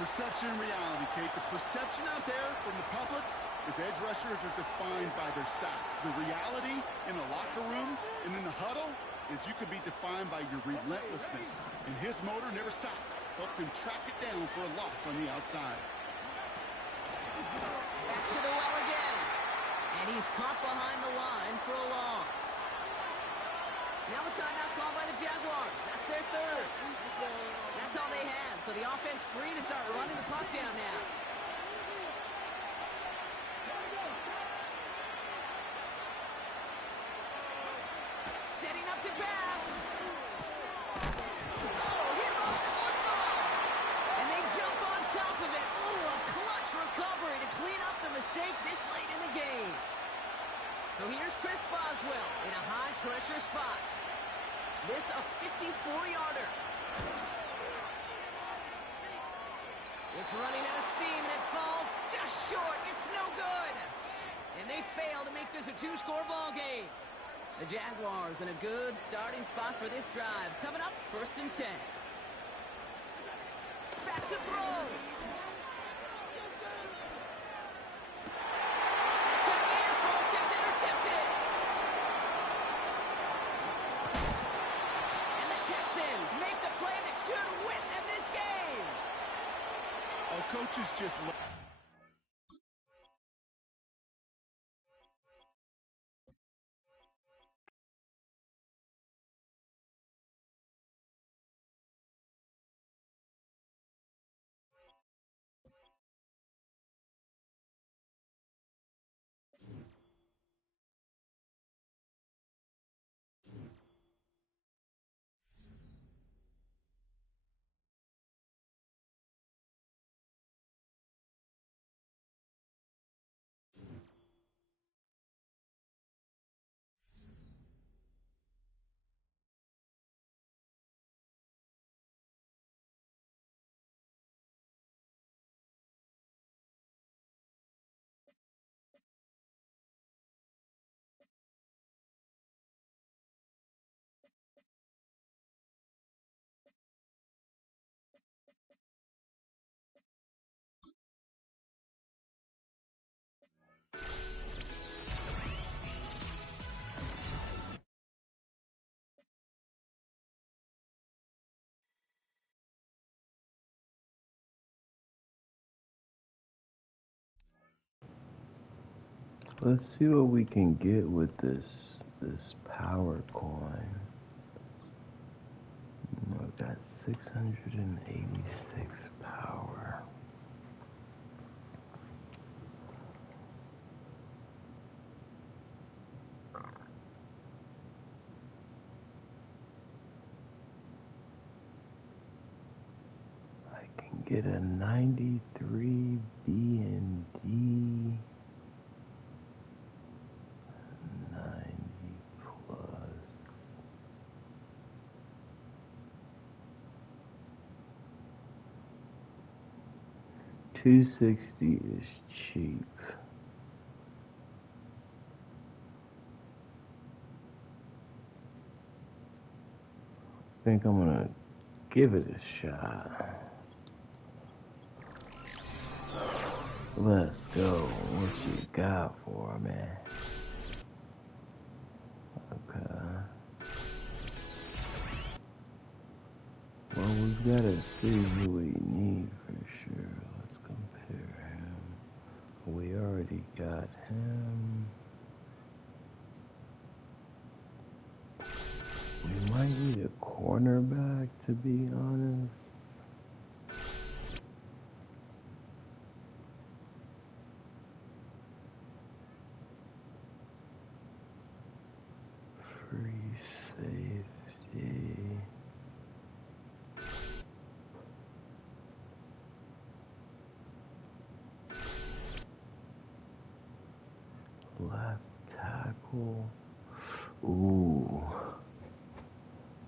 Perception and reality, Kate. The perception out there from the public is edge rushers are defined by their sacks. The reality in the locker room and in the huddle is you could be defined by your relentlessness. And his motor never stopped. Helped him track it down for a loss on the outside. Back to the well again. And he's caught behind the line for a loss. Now a timeout called by the Jaguars. That's their 3rd. That's all they had. So the offense free to start running the clock down now. Setting up to pass. Oh, he lost the football. And they jump on top of it. Ooh, a clutch recovery to clean up the mistake this late in the game. So here's Chris Boswell in a high-pressure spot. This a 54-yarder. It's running out of steam, and it falls just short. It's no good. And they fail to make this a 2-score ball game. The Jaguars in a good starting spot for this drive. Coming up, 1st and 10. Back to throw. Coaches just Let's see what we can get with this power coin. I've got 686 power. I can get a 93 B and D. 90 plus. $260 is cheap. I think I'm gonna give it a shot. Let's go. What you got for me? Okay. Well, we've got to see who we need for sure. Let's compare him. We already got him. We might need a cornerback, to be honest. Free safety. Left tackle. Ooh.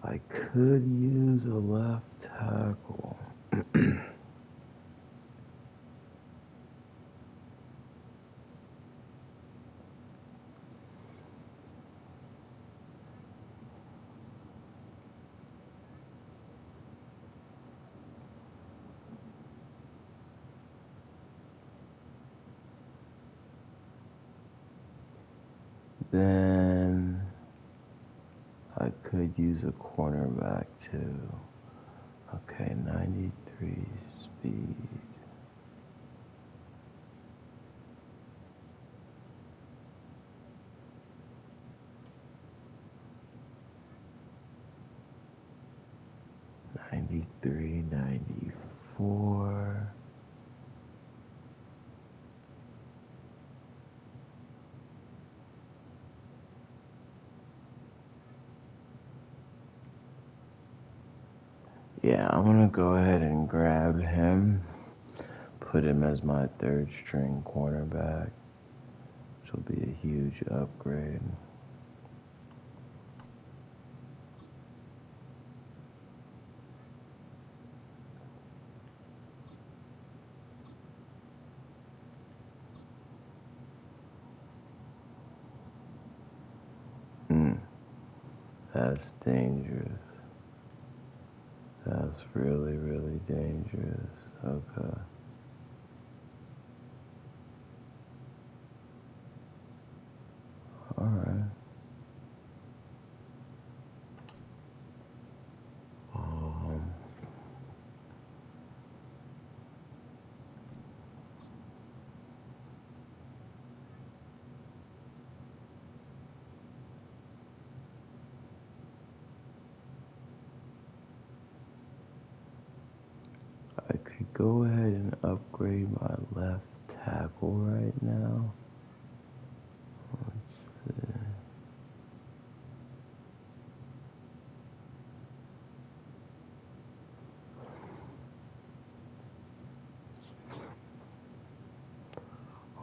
I could use a left tackle. Then I could use a cornerback too. Okay, 93 speed. '93, '94. Yeah, I'm gonna go ahead and grab him, put him as my third string cornerback, which will be a huge upgrade. That's dangerous. That's really, really dangerous. Okay. Alright. I could go ahead and upgrade my left tackle right now. Let's see.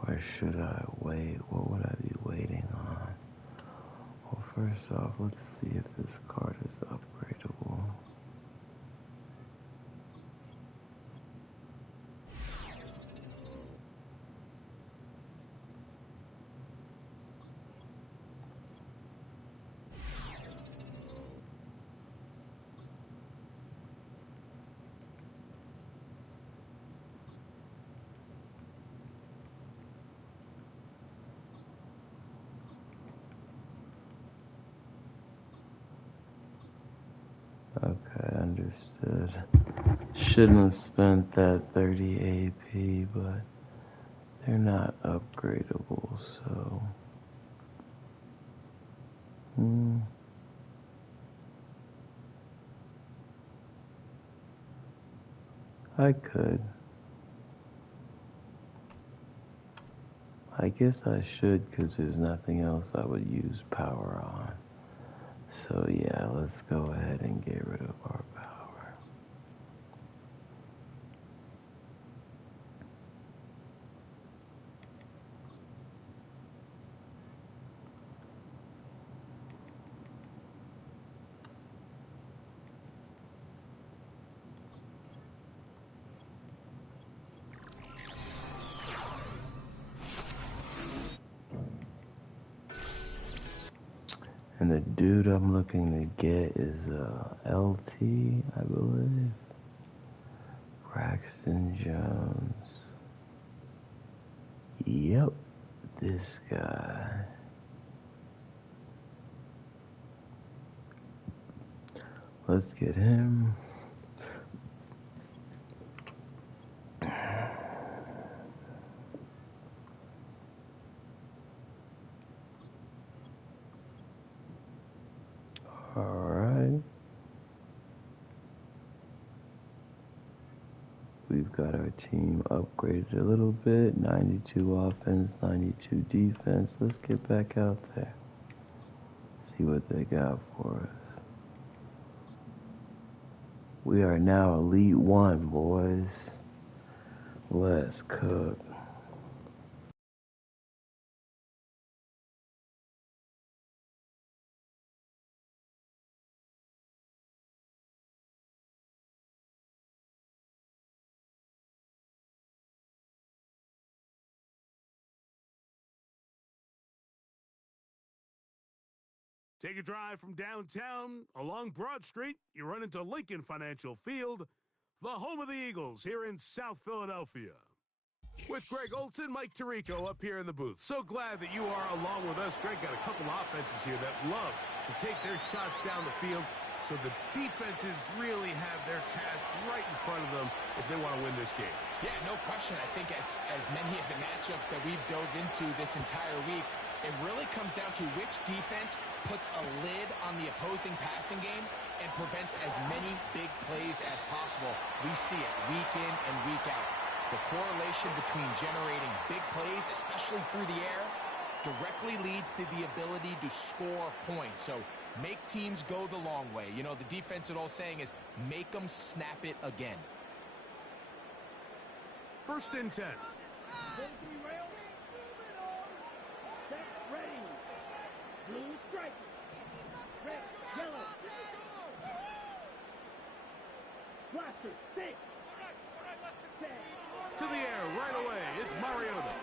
Or should I wait? What would I be waiting on? Well, first off, let's see if this card is upgradable. Okay, understood. Shouldn't have spent that 30 AP, but they're not upgradable, so... I could. I guess I should, because there's nothing else I would use power on. So yeah, let's go ahead and get rid of our power. And the dude I'm looking to get is LT, I believe. Braxton Jones. Yep, this guy. Let's get him. Alright. We've got our team upgraded a little bit. 92 offense, 92 defense. Let's get back out there. See what they got for us. We are now Elite 1, boys. Let's cook. Take a drive from downtown along Broad Street. You run into Lincoln Financial Field, the home of the Eagles here in South Philadelphia. With Greg Olson, Mike Tirico up here in the booth. So glad that you are along with us. Greg got a couple offenses here that love to take their shots down the field, so the defenses really have their task right in front of them if they want to win this game. Yeah, no question. I think as many of the matchups that we've dove into this entire week, it really comes down to which defense puts a lid on the opposing passing game and prevents as many big plays as possible. We see it week in and week out. The correlation between generating big plays, especially through the air, directly leads to the ability to score points. So make teams go the long way. You know, the defensive old saying is make them snap it again. 1st and 10. Blue stripe. Red, yellow. Blaster, stick. To the air right away. It's Mariota.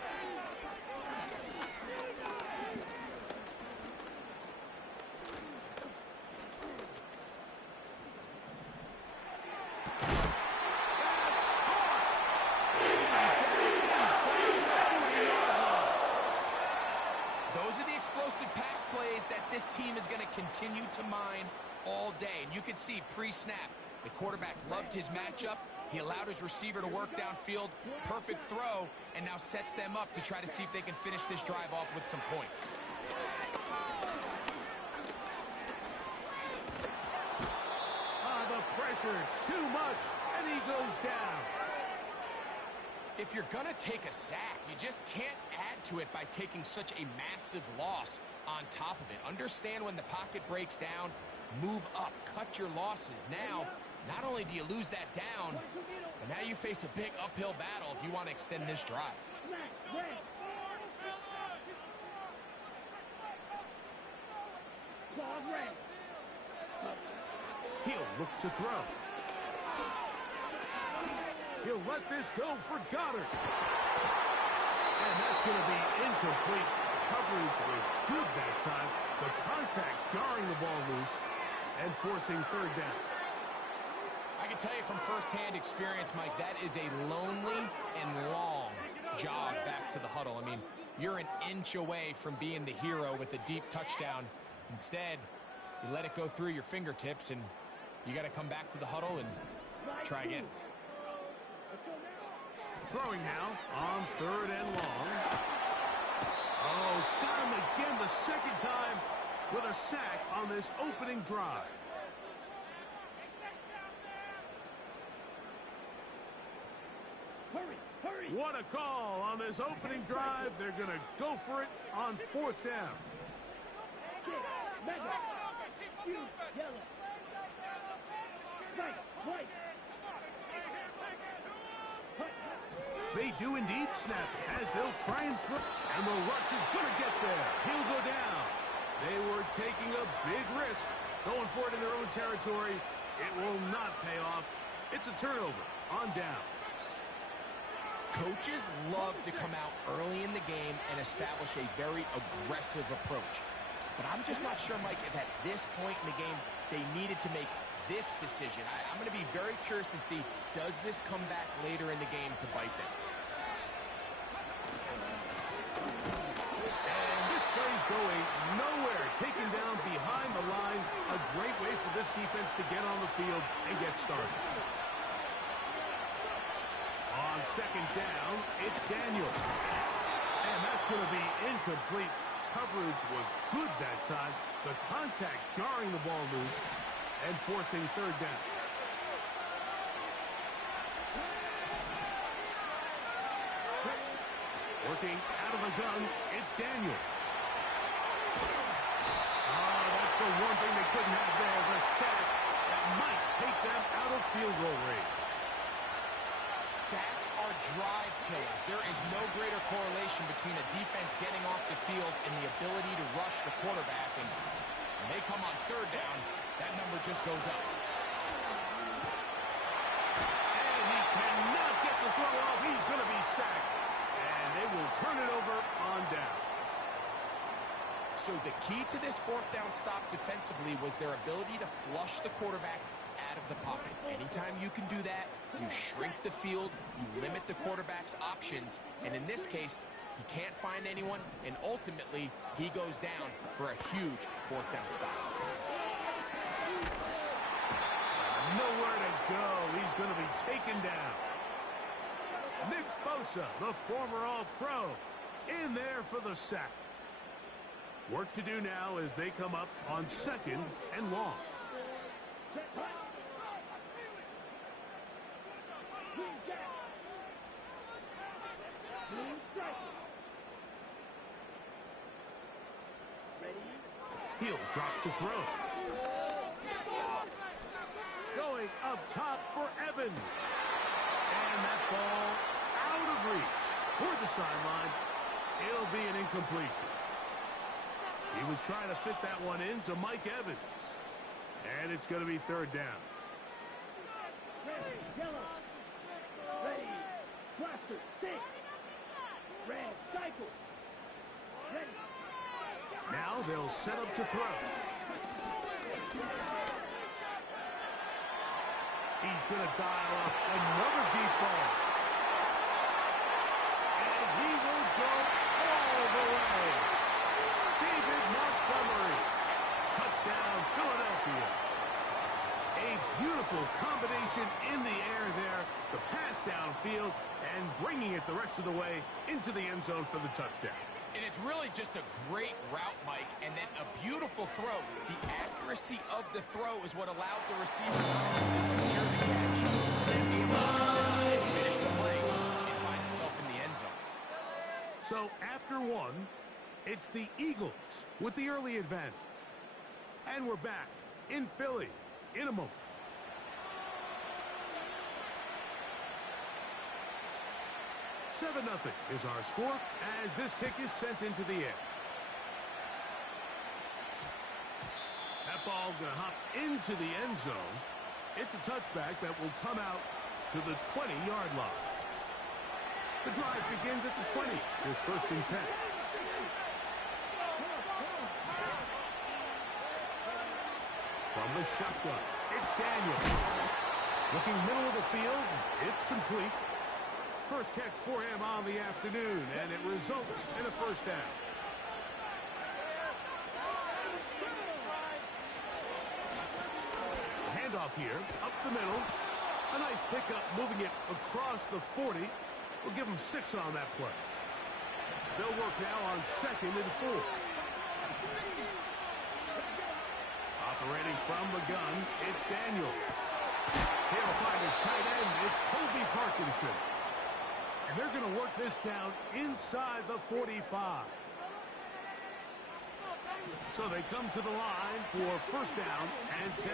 Those are the explosive pass plays that this team is going to continue to mine all day. And you can see pre-snap, the quarterback loved his matchup. He allowed his receiver to work downfield. Perfect throw, and now sets them up to try to see if they can finish this drive off with some points. The pressure, too much, and he goes down. If you're going to take a sack, you just can't add to it by taking such a massive loss on top of it. Understand when the pocket breaks down, move up, cut your losses. Now, not only do you lose that down, but now you face a big uphill battle if you want to extend this drive. He'll look to throw. He'll let this go for Goddard. And that's going to be incomplete. Coverage was good that time. The contact jarring the ball loose and forcing 3rd down. I can tell you from firsthand experience, Mike, that is a lonely and long jog back to the huddle. I mean, you're an inch away from being the hero with a deep touchdown. Instead, you let it go through your fingertips, and you got to come back to the huddle and try again. Throwing now on 3rd and long. Oh, got him again the 2nd time with a sack on this opening drive. What a call on this opening drive. They're going to go for it on 4th down. They do indeed snap as they'll try and throw. And the rush is going to get there. He'll go down. They were taking a big risk going for it in their own territory. It will not pay off. It's a turnover on down. Coaches love to come out early in the game and establish a very aggressive approach. But I'm just not sure, Mike, if at this point in the game they needed to make this decision. I'm going to be very curious to see, does this come back later in the game to bite them? It's Daniels. And that's going to be incomplete. Coverage was good that time. The contact jarring the ball loose and forcing third down. Working out of the gun, it's Daniels. Oh, that's the one thing they couldn't have there, the sack that might take them out of field goal range. Sacks are drive killers. There is no greater correlation between a defense getting off the field and the ability to rush the quarterback. And when they come on third down, that number just goes up. And he cannot get the throw off. He's going to be sacked. And they will turn it over on down. So the key to this fourth down stop defensively was their ability to flush the quarterback out of the pocket. Anytime you can do that, you shrink the field, you limit the quarterback's options, and in this case, he can't find anyone, and ultimately, he goes down for a huge fourth down stop. Nowhere to go. He's going to be taken down. Nick Bosa, the former All-Pro, in there for the sack. Work to do now as they come up on second and long. He'll drop the throw. Going up top for Evans. And that ball out of reach toward the sideline. It'll be an incompletion. He was trying to fit that one into Mike Evans. And it's going to be third down. Red, yellow. Ready. Blaster, stick. Red, cycle. Ready. Now they'll set up to throw. He's going to dial up another deep ball. And he will go all the way. David Montgomery. Touchdown, Philadelphia. A beautiful combination in the air there. The pass downfield and bringing it the rest of the way into the end zone for the touchdown. And it's really just a great route, Mike, and then a beautiful throw. The accuracy of the throw is what allowed the receiver to secure the catch and be able to turn it and finish the play and find himself in the end zone. So after one, it's the Eagles with the early advantage. And we're back in Philly in a moment. $7-0 is our score as this kick is sent into the air. That ball going to hop into the end zone. It's a touchback that will come out to the 20-yard line. The drive begins at the 20. Here's first and 10. From the shotgun, it's Daniels. Looking middle of the field, it's complete. First catch for him on the afternoon, and it results in a first down. Handoff here, up the middle. A nice pickup, moving it across the 40. We'll give them 6 on that play. They'll work now on second and 4. Operating from the gun, it's Daniels. He'll find his tight end. It's Kobe Parkinson. And they're going to work this down inside the 45. So they come to the line for first down and 10.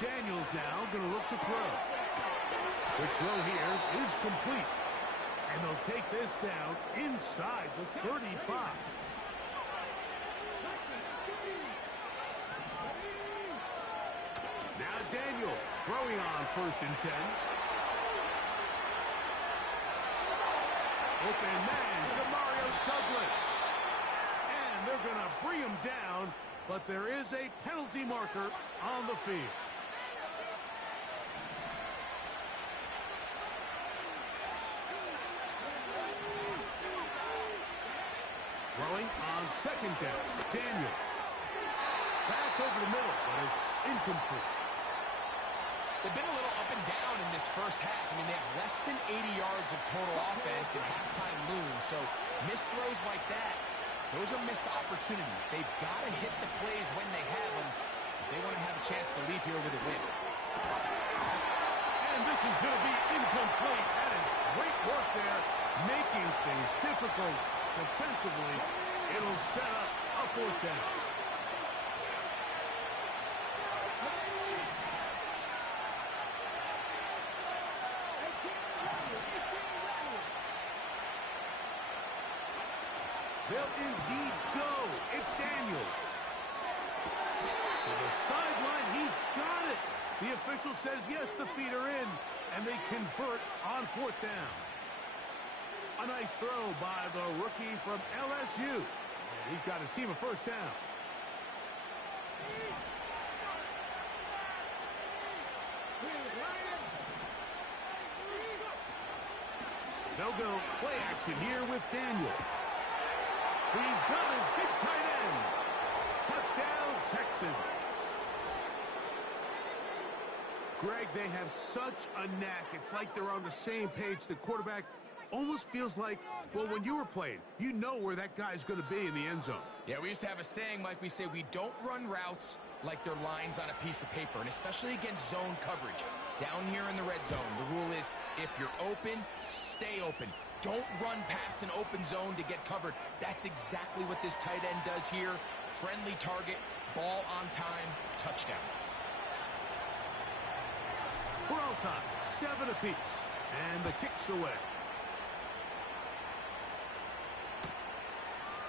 Daniels now going to look to throw. The throw here is complete. And they'll take this down inside the 35. Now Daniels throwing on first and 10. Open man to Mario Douglas. And they're going to bring him down, but there is a penalty marker on the field. Throwing on second down, Daniels. That's over the middle, but it's incomplete. They've been a little up and down in this first half. I mean, they have less than 80 yards of total offense and halftime looms. So missed throws like that, those are missed opportunities. They've got to hit the plays when they have them if they want to have a chance to leave here with a win. And this is going to be incomplete. That is great work there, making things difficult defensively. It'll set up a fourth down. They'll indeed go. It's Daniels. To the sideline, he's got it. The official says yes, the feet are in, and they convert on fourth down. A nice throw by the rookie from LSU. And he's got his team a first down. They'll go play action here with Daniels. He's got his big tight end. Touchdown, Texans. Greg, they have such a knack. It's like they're on the same page. The quarterback almost feels like, well, when you were playing, you know where that guy's going to be in the end zone. Yeah, we used to have a saying, Mike, we say we don't run routes like they're lines on a piece of paper, and especially against zone coverage. Down here in the red zone, the rule is if you're open, stay open. Don't run past an open zone to get covered. That's exactly what this tight end does here. Friendly target, ball on time, touchdown. We're all time, 7 apiece, and the kick's away.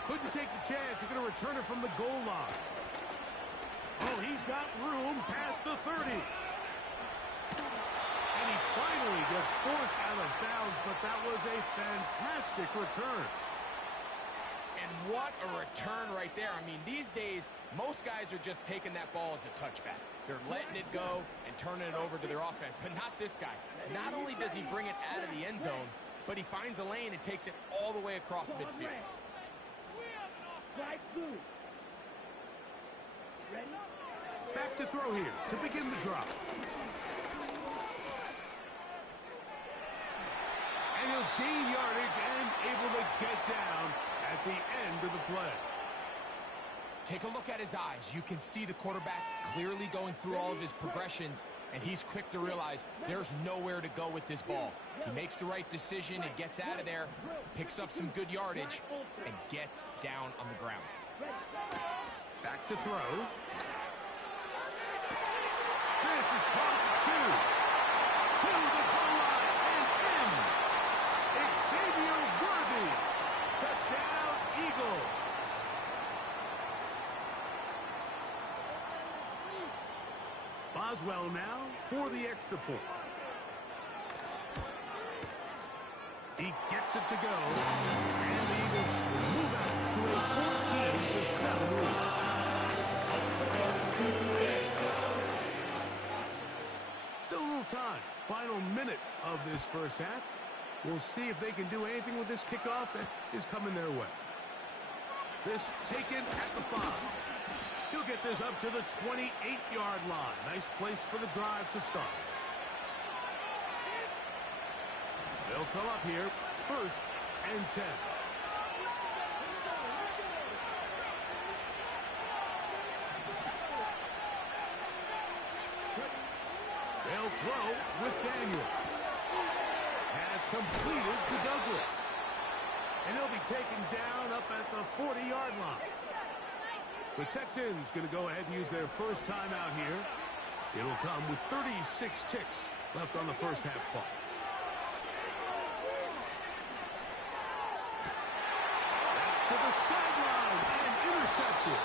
Couldn't take the chance. You're going to return it from the goal line. Oh, he's got room past the 30. And he finally gets forced out of bounds, but that was a fantastic return. And what a return right there. I mean, these days, most guys are just taking that ball as a touchback. They're letting it go and turning it over to their offense, but not this guy. Not only does he bring it out of the end zone, but he finds a lane and takes it all the way across midfield. Back to throw here to begin the drop. And he'll gain yardage and able to get down at the end of the play. Take a look at his eyes. You can see the quarterback clearly going through all of his progressions, and he's quick to realize there's nowhere to go with this ball. He makes the right decision and gets out of there, picks up some good yardage, and gets down on the ground. Back to throw. This is caught at 2. To the goal line and in. Xavier Worthy. Touchdown, Eagles. Boswell now for the extra point. He gets it to go, and the Eagles move out to a 14-7 lead. Still a little time. Final minute of this first half. We'll see if they can do anything with this kickoff that is coming their way. This taken at the 5. He'll get this up to the 28-yard line. Nice place for the drive to start. They'll come up here, 1st and 10. They'll throw with Daniel. Pass completed to Douglas. And he'll be taken down up at the 40-yard line. The Texans going to go ahead and use their first timeout here. It'll come with 36 ticks left on the first half clock. That's to the sideline and intercepted.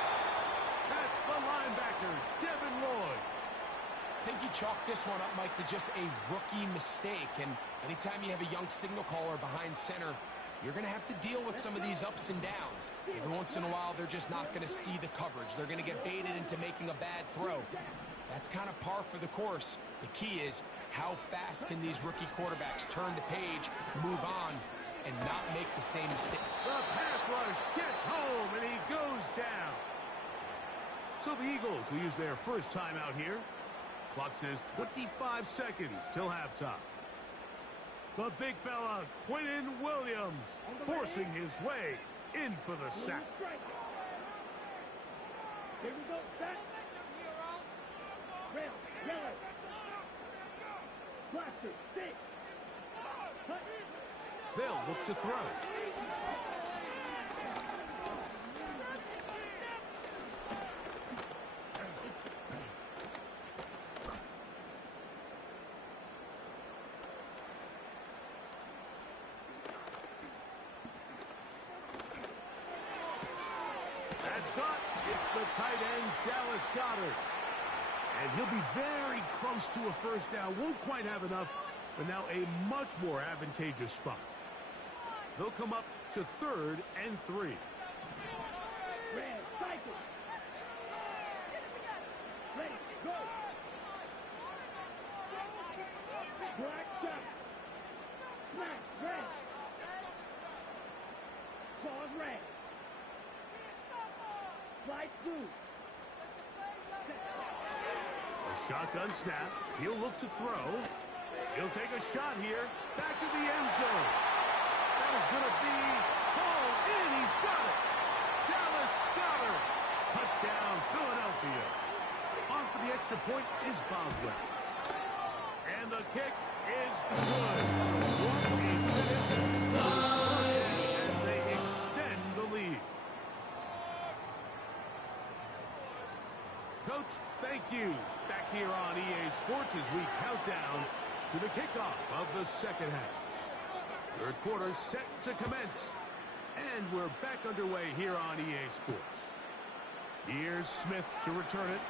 That's the linebacker, Devin Lloyd. I think you chalk this one up, Mike, to just a rookie mistake. And anytime you have a young signal caller behind center, you're going to have to deal with some of these ups and downs. Every once in a while, they're just not going to see the coverage. They're going to get baited into making a bad throw. That's kind of par for the course. The key is how fast can these rookie quarterbacks turn the page, move on, and not make the same mistake. The pass rush gets home, and he goes down. So the Eagles will use their first timeout here. Clock says 25 seconds till halftime. The big fella, Quinnen Williams, forcing his way in for the sack. Here we go, set. Red, yellow. Blaster, stick. Cut. They'll look to throw. That's caught. It's the tight end, Dallas Goedert. And he'll be very close to a first down. Won't quite have enough, but now a much more advantageous spot. They'll come up to 3rd and 3. Red, cycle. Ready, go. Black shot. Smash, red. Pause, red. Slide through. A shotgun snap. He'll look to throw. He'll take a shot here. Back to the end zone. That is going to be hauled in. He's got it. Dallas Goedert. Touchdown, Philadelphia. On for the extra point is Boswell. And the kick is good. So what a finish as they extend the lead. Coach, thank you. Back here on EA Sports as we count down to the kickoff of the second half. Third quarter set to commence. And we're back underway here on EA Sports. Here's Smith to return it.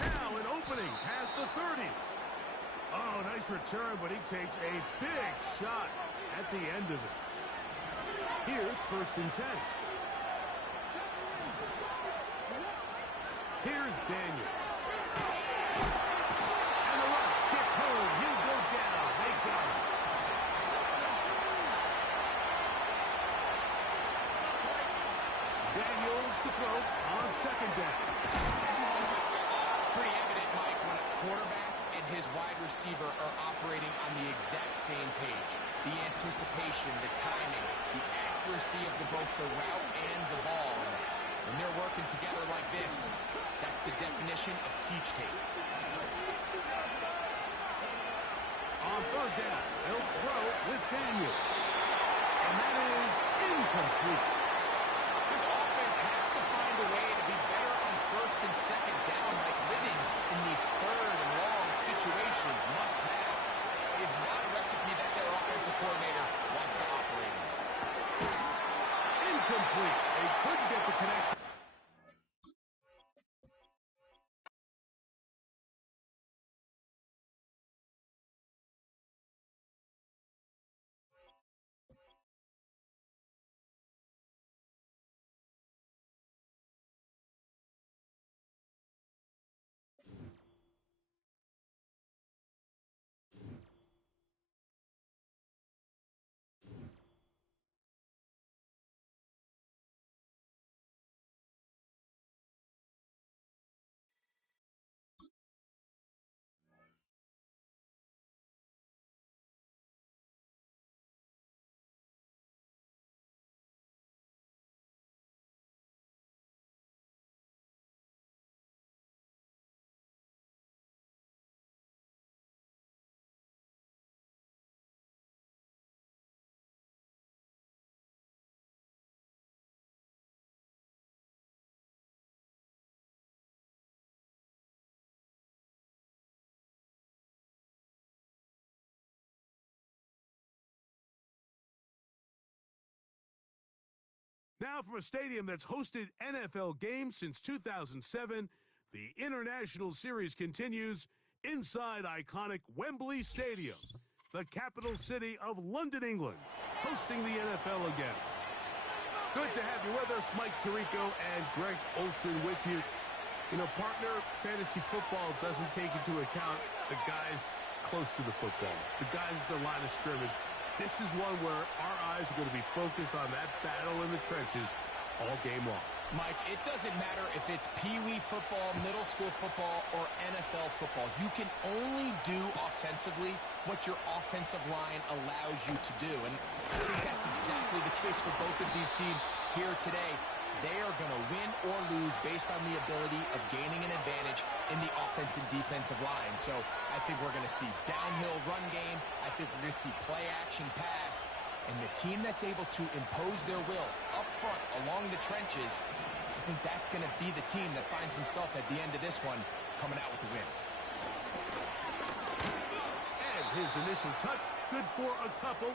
Now an opening past the 30. Oh, nice return, but he takes a big shot at the end of it. Here's 1st and 10. Here's Daniel. And the rush gets home. He'll go down. They got him. Daniels to throw on 2nd down. It's pretty evident, Mike, when a quarterback and his wide receiver are operating on the exact same page. The anticipation, the timing, the accuracy of both the route and the ball. When they're working together like this, that's the definition of teach tape. On 3rd down, they'll throw with Daniel. And that is incomplete. This offense has to find a way to be better on 1st and 2nd down, like living in these 3rd and long situations. Must pass is not a recipe that their offensive coordinator wants to operate in. Incomplete. They couldn't get the connection. Now from a stadium that's hosted NFL games since 2007, the International Series continues inside iconic Wembley Stadium, the capital city of London, England, hosting the NFL again. Good to have you with us, Mike Tirico and Greg Olson with you. You know, partner, fantasy football doesn't take into account the guys close to the football, the guys at the line of scrimmage. This is one where our eyes are going to be focused on that battle in the trenches all game long. Mike, it doesn't matter if it's Pee-wee football, middle school football, or NFL football. You can only do offensively what your offensive line allows you to do. And I think that's exactly the case for both of these teams here today. They are going to win or lose based on the ability of gaining an advantage in the offense and defensive line. So I think we're going to see downhill run game. I think we're going to see play action pass. And the team that's able to impose their will up front along the trenches, I think that's going to be the team that finds himself at the end of this one coming out with the win. And his initial touch, good for a couple.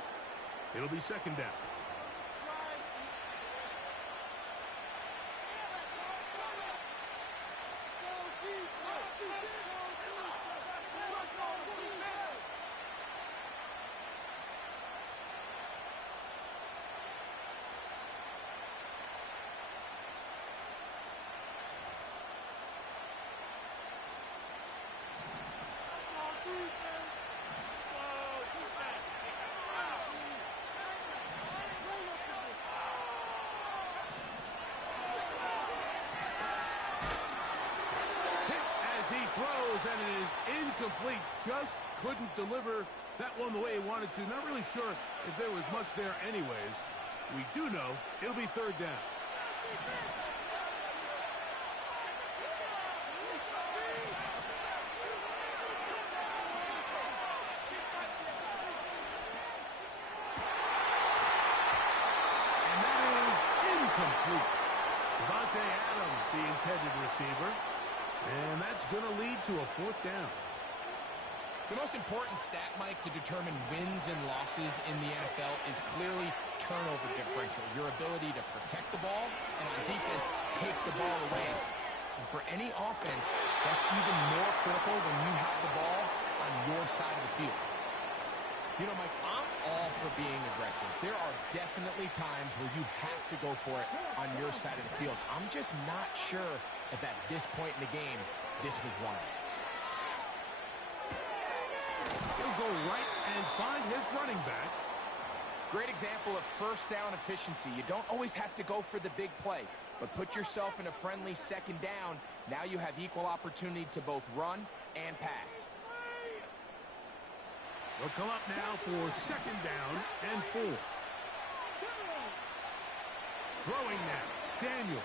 It'll be second down. And it is incomplete. Just couldn't deliver that one the way he wanted to. Not really sure if there was much there anyways. We do know it'll be third down. And that is incomplete. Devontae Adams, the intended receiver. And that's going to lead to a fourth down. The most important stat, Mike, to determine wins and losses in the NFL is clearly turnover differential, your ability to protect the ball, and on defense, take the ball away. And for any offense, that's even more critical when you have the ball on your side of the field. You know, Mike, I'm all for being aggressive. There are definitely times where you have to go for it on your side of the field. I'm just not sure if at this point in the game, this was one. He'll go right and find his running back. Great example of first down efficiency. You don't always have to go for the big play, but put yourself in a friendly second down. Now you have equal opportunity to both run and pass. They'll come up now for second down and 4. Throwing now, Daniel.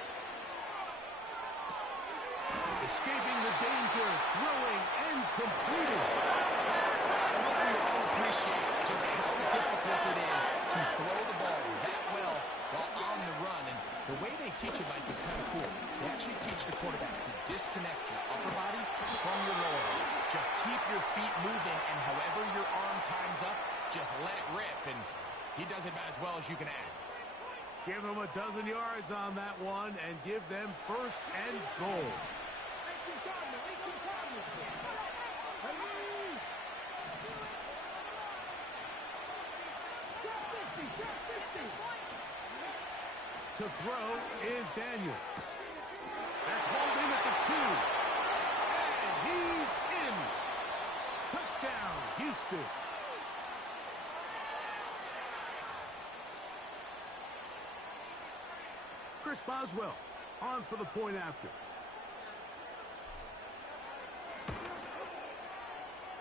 Escaping the danger, throwing and completing. I hope we all appreciate just how difficult it is to throw the ball that well while on the run. And the way they teach it, Mike, is kind of cool. They actually teach the quarterback to disconnect your upper body from your lower body. Just keep your feet moving, and however your arm times up, just let it rip. And he does it about as well as you can ask. Give them a dozen yards on that one and give them first and goal. To throw is Daniel. That's holding at the 2. And he's in. Touchdown, Houston. Chris Boswell on for the point after.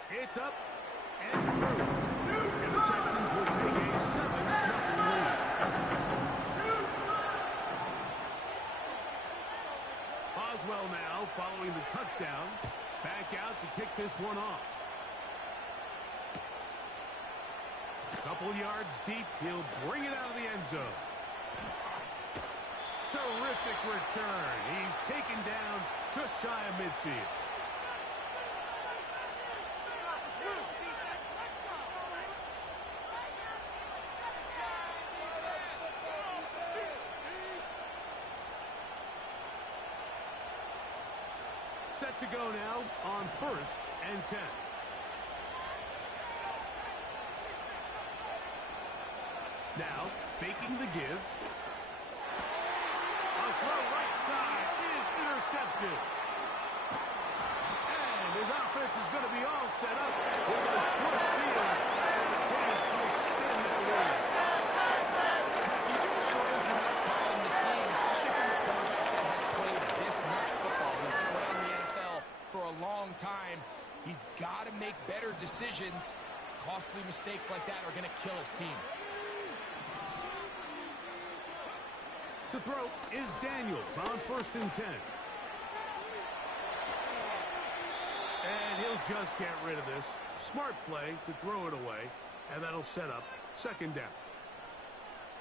It's up and through. And the Texans will take a 7-0 lead. Boswell now following the touchdown. Back out to kick this one off. Couple yards deep. He'll bring it out of the end zone. Terrific return. He's taken down just shy of midfield. Set to go now on 1st and 10. Now, faking the give. A throw right side is intercepted. And his offense is going to be all set up with a short field and a chance to extend their lead. These are the throws you're not accustomed to seeing, especially from the quarterback decisions. Costly mistakes like that are going to kill his team. To throw is Daniels on 1st and 10. And he'll just get rid of this. Smart play to throw it away, and that'll set up 2nd down.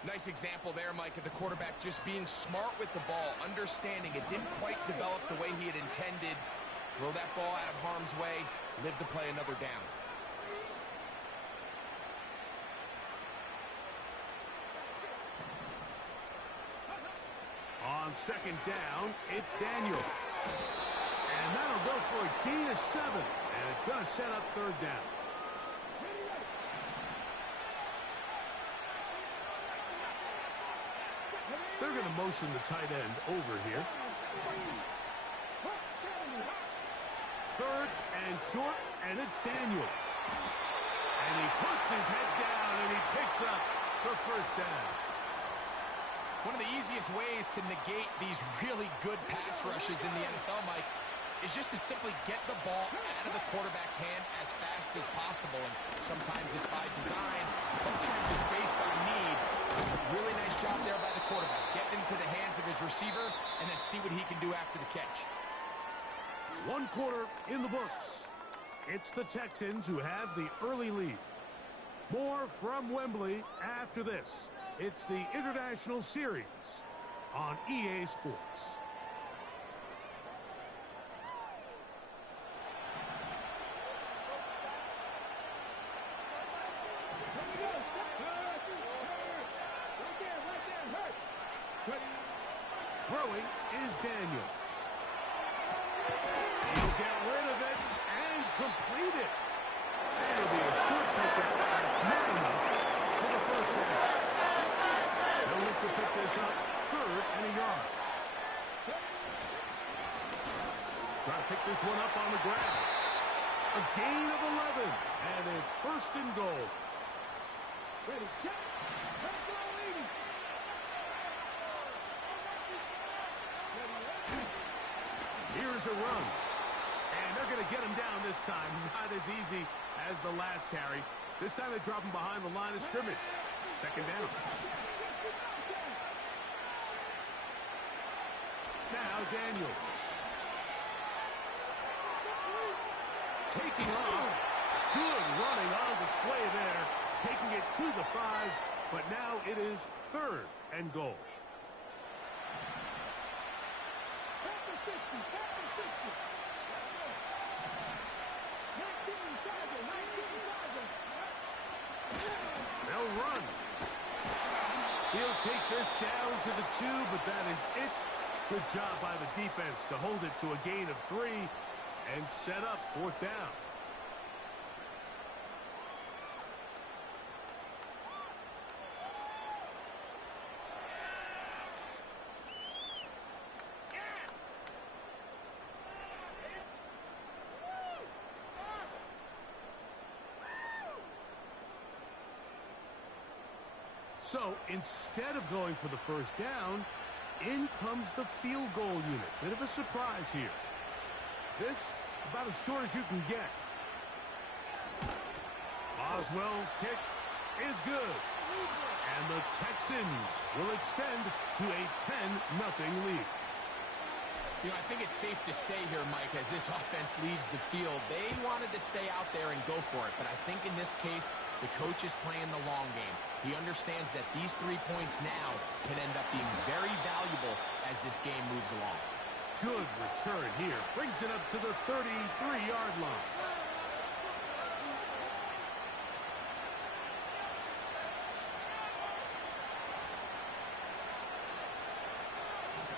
Nice example there, Mike, of the quarterback just being smart with the ball, understanding it didn't quite develop the way he had intended. Throw that ball out of harm's way, live to play another down. On 2nd down, it's Daniels. And that'll go for a key of 7. And it's going to set up 3rd down. They're going to motion the tight end over here. 3rd and short, and it's Daniels. And he puts his head down, and he picks up the 1st down. One of the easiest ways to negate these really good pass rushes in the NFL, Mike, is just to simply get the ball out of the quarterback's hand as fast as possible. And sometimes it's by design, sometimes it's based on need. Really nice job there by the quarterback. Get into the hands of his receiver and then see what he can do after the catch. 1 quarter in the books. It's the Texans who have the early lead. More from Wembley after this. It's the International Series on EA Sports. Throwing is Daniels. He'll get rid of it and complete it. It'll be a short pickup. That's not enough for the 1st down. They'll look to pick this up 3rd and a yard. Try to pick this one up on the ground. A gain of 11, and it's 1st and goal. Ready, set, let's go, ladies. Here's a run. And they're going to get him down this time. Not as easy as the last carry. This time they drop him behind the line of scrimmage. 2nd down. Now Daniels. Taking off. Good running on display there. Taking it to the 5. But now it is 3rd and goal. They'll run. He'll take this down to the 2, but that is it. Good job by the defense to hold it to a gain of 3 and set up 4th down. So instead of going for the 1st down, in comes the field goal unit. Bit of a surprise here. This about as short as you can get. Boswell's kick is good. And the Texans will extend to a 10-0 lead. You know, I think it's safe to say here, Mike, as this offense leaves the field, they wanted to stay out there and go for it. But I think in this case, the coach is playing the long game. He understands that these 3 points now can end up being very valuable as this game moves along. Good return here. Brings it up to the 33-yard line.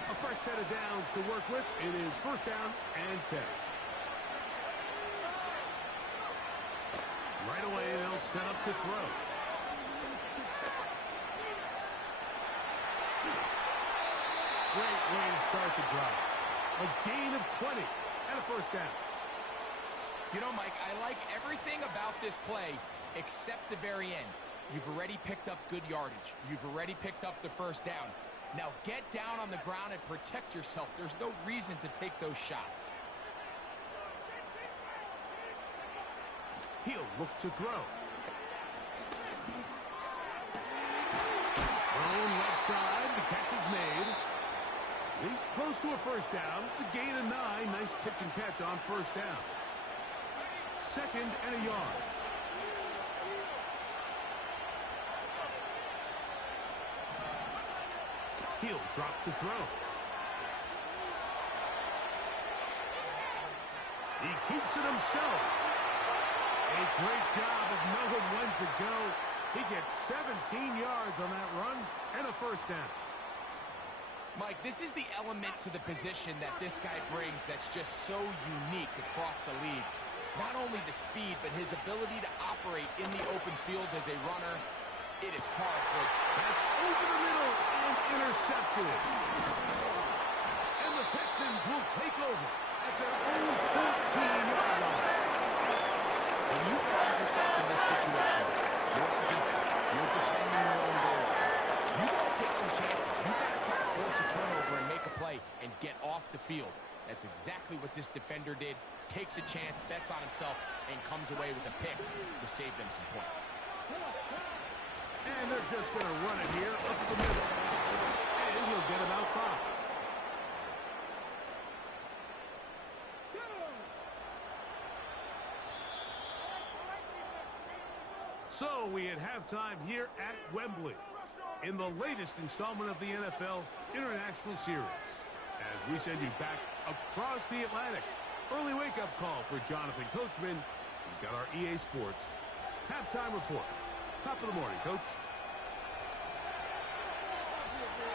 A fresh set of downs to work with. It is 1st down and 10. Right away, they'll set up to throw. Great way to start the drive. A gain of 20 and a 1st down. You know, Mike, I like everything about this play except the very end. You've already picked up good yardage. You've already picked up the 1st down. Now get down on the ground and protect yourself. There's no reason to take those shots. He'll look to throw. Thrown left side. The catch is made. He's close to a first down. It's a gain of 9. Nice pitch and catch on first down. 2nd and a yard. He'll drop to throw. He keeps it himself. A great job of knowing when to go. He gets 17 yards on that run and a first down. Mike, this is the element to the position that this guy brings that's just so unique across the league. Not only the speed, but his ability to operate in the open field as a runner. It is powerful. That's over the middle and intercepted. And the Texans will take over at their own 14-yard line. When you find yourself in this situation, you're on defense, you're defending your own goal line. You got to take some chances. You got to try to force a turnover and make a play and get off the field. That's exactly what this defender did. Takes a chance, bets on himself, and comes away with a pick to save them some points. And they're just going to run it here up the middle. And he'll get about 5. So we at halftime here at Wembley in the latest installment of the NFL International Series. As we send you back across the Atlantic. Early wake-up call for Jonathan Coachman. He's got our EA Sports halftime report. Top of the morning, Coach.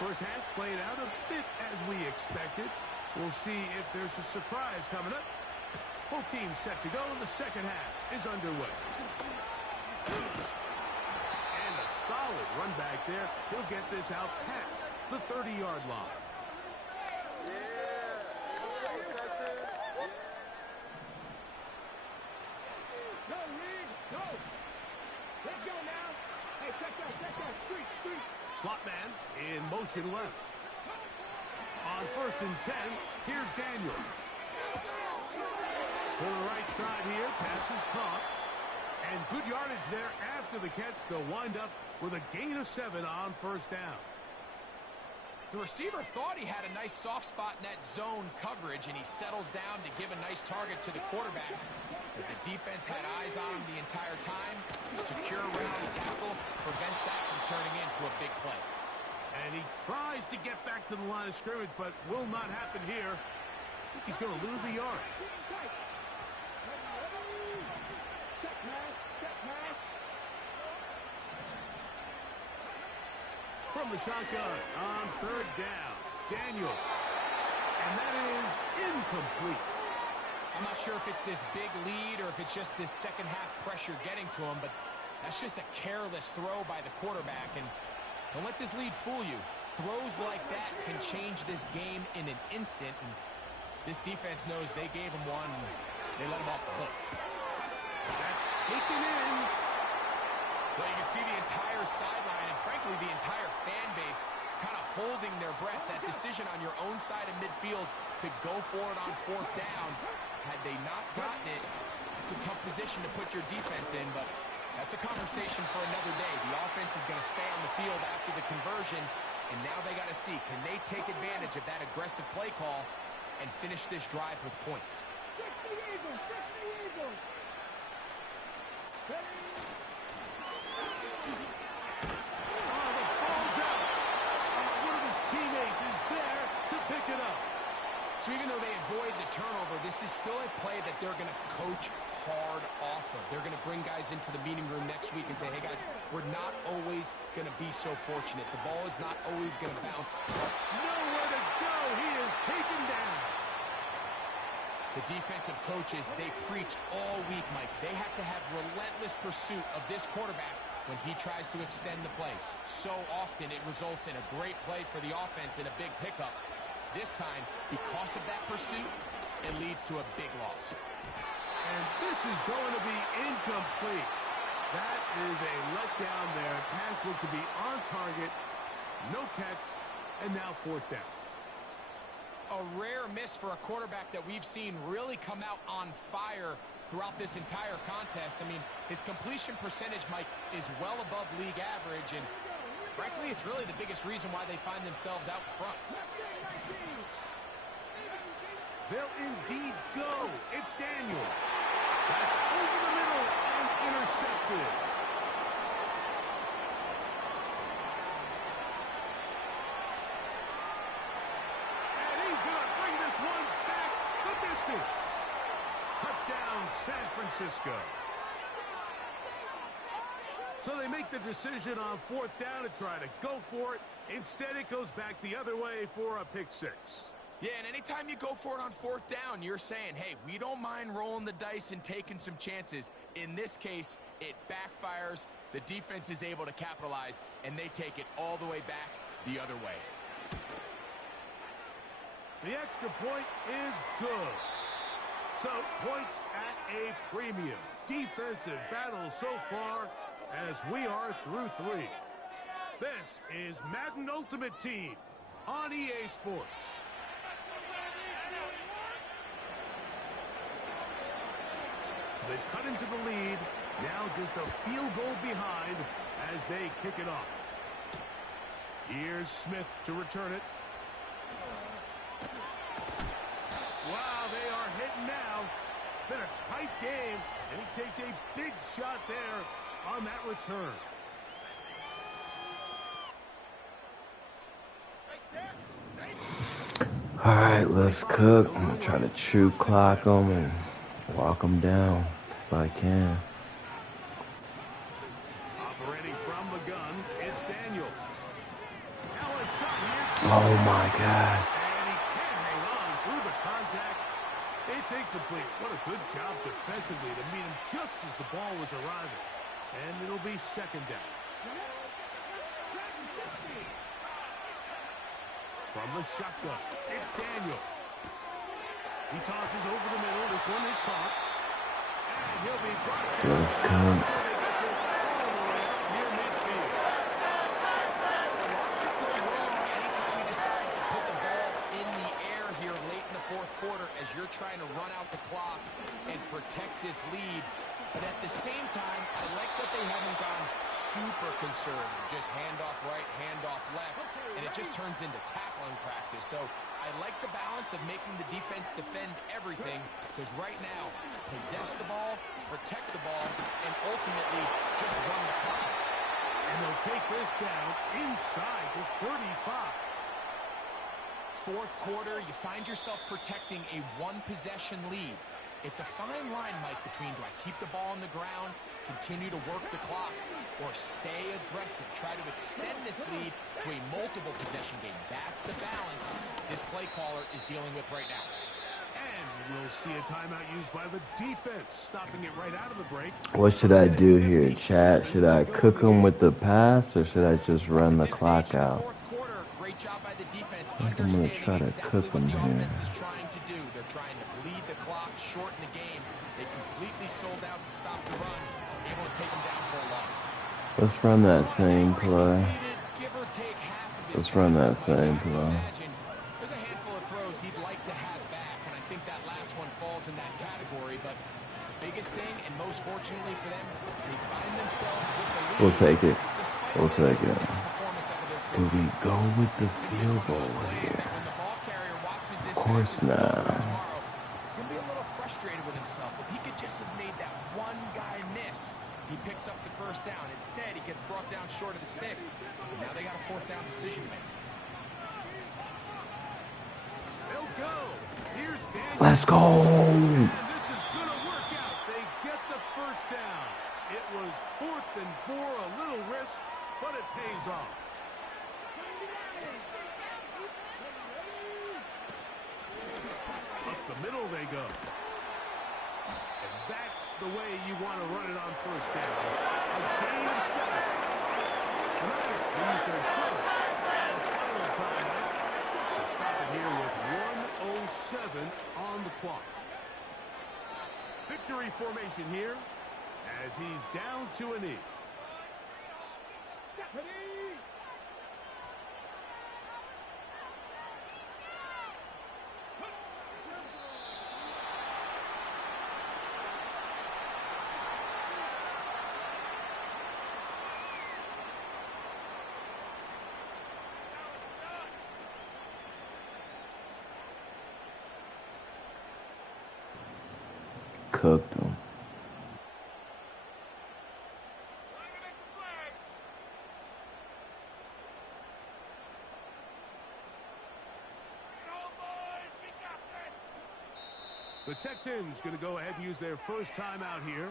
First half played out a bit as we expected. We'll see if there's a surprise coming up. Both teams set to go, and the second half is underway. And a solid run back there. He'll get this out past the 30-yard line. Let's go, Texas. Go, Reed, go. Let's go now. Hey, check that. Street. Slot man in motion left. On 1st and 10, here's Daniels. To the right side here, pass is caught. And good yardage there after the catch. They'll wind up with a gain of 7 on first down. The receiver thought he had a nice soft spot in that zone coverage, and he settles down to give a nice target to the quarterback. But the defense had eyes on him the entire time. Secure around the tackle prevents that from turning into a big play. And he tries to get back to the line of scrimmage, but will not happen here. I think he's going to lose a yard. From the shotgun on 3rd down, Daniels. And that is incomplete. I'm not sure if it's this big lead or if it's just this second half pressure getting to him, but that's just a careless throw by the quarterback. And don't let this lead fool you. Throws like that can change this game in an instant. And this defense knows they gave him one. And they let him off the hook. That's taken in. Well, you can see the entire sideline and, frankly, the entire fan base kind of holding their breath. That decision on your own side of midfield to go for it on 4th down. Had they not gotten it, it's a tough position to put your defense in, but that's a conversation for another day. The offense is going to stay on the field after the conversion, and now they got to see, can they take advantage of that aggressive play call and finish this drive with points? So even though they avoid the turnover, this is still a play that they're going to coach hard off of. They're going to bring guys into the meeting room next week and say, hey, guys, we're not always going to be so fortunate. The ball is not always going to bounce. Nowhere to go. He is taken down. The defensive coaches, they preached all week, Mike. They have to have relentless pursuit of this quarterback when he tries to extend the play. So often it results in a great play for the offense and a big pickup. This time, because of that pursuit, it leads to a big loss. And this is going to be incomplete. That is a letdown there. Pass looked to be on target. No catch. And now 4th down. A rare miss for a quarterback that we've seen really come out on fire throughout this entire contest. I mean, his completion percentage, Mike, is well above league average, and frankly, it's really the biggest reason why they find themselves out front. They'll indeed go. It's Daniels. That's over the middle and intercepted. And he's going to bring this one back the distance. Touchdown, San Francisco. So they make the decision on 4th down to try to go for it. Instead, it goes back the other way for a pick six. Yeah, and anytime you go for it on 4th down, you're saying, hey, we don't mind rolling the dice and taking some chances. In this case, it backfires. The defense is able to capitalize, and they take it all the way back the other way. The extra point is good. So, points at a premium. Defensive battle so far as we are through 3. This is Madden Ultimate Team on EA Sports. So they've cut into the lead. Now just a field goal behind as they kick it off. Here's Smith to return it. Wow, they are hitting now. Been a tight game, and he takes a big shot there on that return. All right, let's cook. I'm going to try to true clock them and walk them down if I can. Operating from the gun, it's Daniels. Now a shot here. Oh, my God. And he can't hang on through the contact. It's incomplete. What a good job defensively to meet him just as the ball was arriving. And it'll be 2nd down. From the shotgun, it's Daniels. He tosses over the middle. This one is caught. And he'll be brought down. Let's come. Before they get this all the way up near midfield. What could go wrong anytime you decide to put the ball in the air here late in the 4th quarter as you're trying to run out the clock and protect this lead? But at the same time, I like that they haven't gone super conservative. Just handoff right, handoff left, and it just turns into tackling practice. So I like the balance of making the defense defend everything, because right now, possess the ball, protect the ball, and ultimately just run the clock. And they'll take this down inside the 35. 4th quarter, you find yourself protecting a 1-possession lead. It's a fine line, Mike, between do I keep the ball on the ground, continue to work the clock, or stay aggressive, try to extend this lead to a multiple possession game. That's the balance this play caller is dealing with right now. And we'll see a timeout used by the defense, stopping it right out of the break. What should I do here, chat? Should I cook them with the pass, or should I just run the clock out? Great job by the defense. I think I'm going to try to cook them here. Offense is trying to do. They're trying to bleed the clock, shorten the game. They completely sold out to stop the run, able to take them down for a loss. Let's run that same play. Let's run that same play. There's a handful of throws he'd like to have back, and I think that last one falls in that category. But the biggest thing, and most fortunately for them, they find themselves with the lead. We'll take it. We'll take it. Do we go with the field goal here? Of course not. He's going to be a little frustrated with himself. If he could just have made that one guy miss, he picks up the 1st down. Instead, he gets brought down short of the sticks. Now they got a 4th down decision to make. They'll go. Here's Daniels. Let's go. And this is going to work out. They get the 1st down. It was 4th and 4, a little risk, but it pays off. Up the middle they go. And that's the way you want to run it on 1st down. A gain of 7. The Niners use their 3rd and final timeout to stop it here with 1:07 on the clock. Victory formation here as he's down to a knee. cooked them. The Texans going to go ahead and use their first timeout here.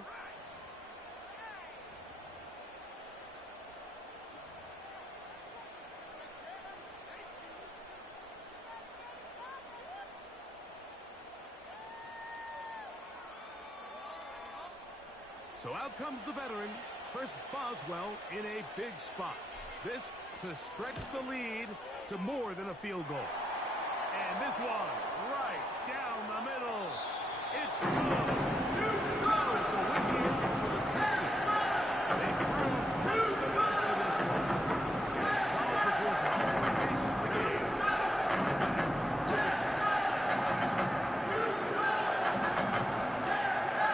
So out comes the veteran, Chris Boswell, in a big spot. This to stretch the lead to more than a field goal. And this one right down the middle. It's good. So it's a win here for the Texans. They prove that's the best of this one. And a solid performance on all three phases of the game.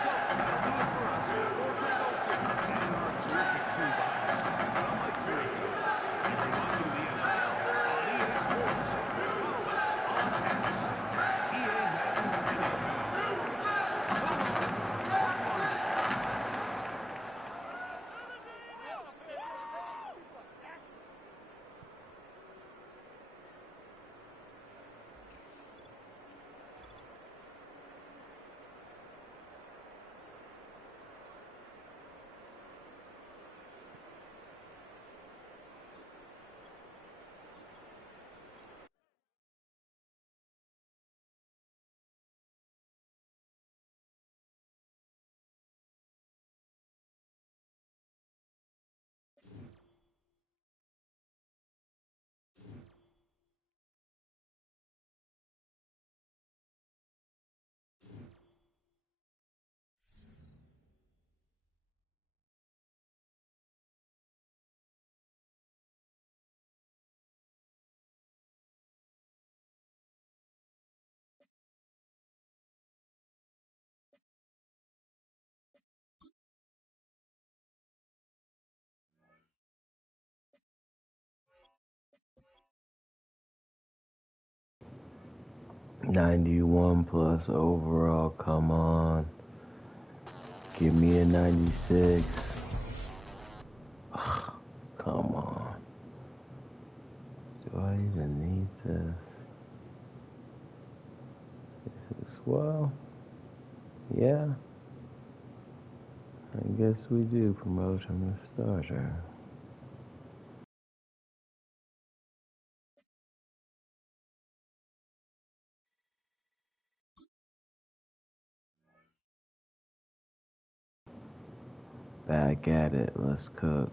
So that'll do it for us. For Greg Olsen and our terrific team behind the scenes. I'm Mike Tirico. And you're watching the NFL on EA Sports. Follow us on X, EA Madden NFL. So long from London. '91 plus overall, come on. Give me a 96. Ugh, come on. Do I even need this? This is, well, yeah. I guess we do promote him as starter. Back at it, let's cook.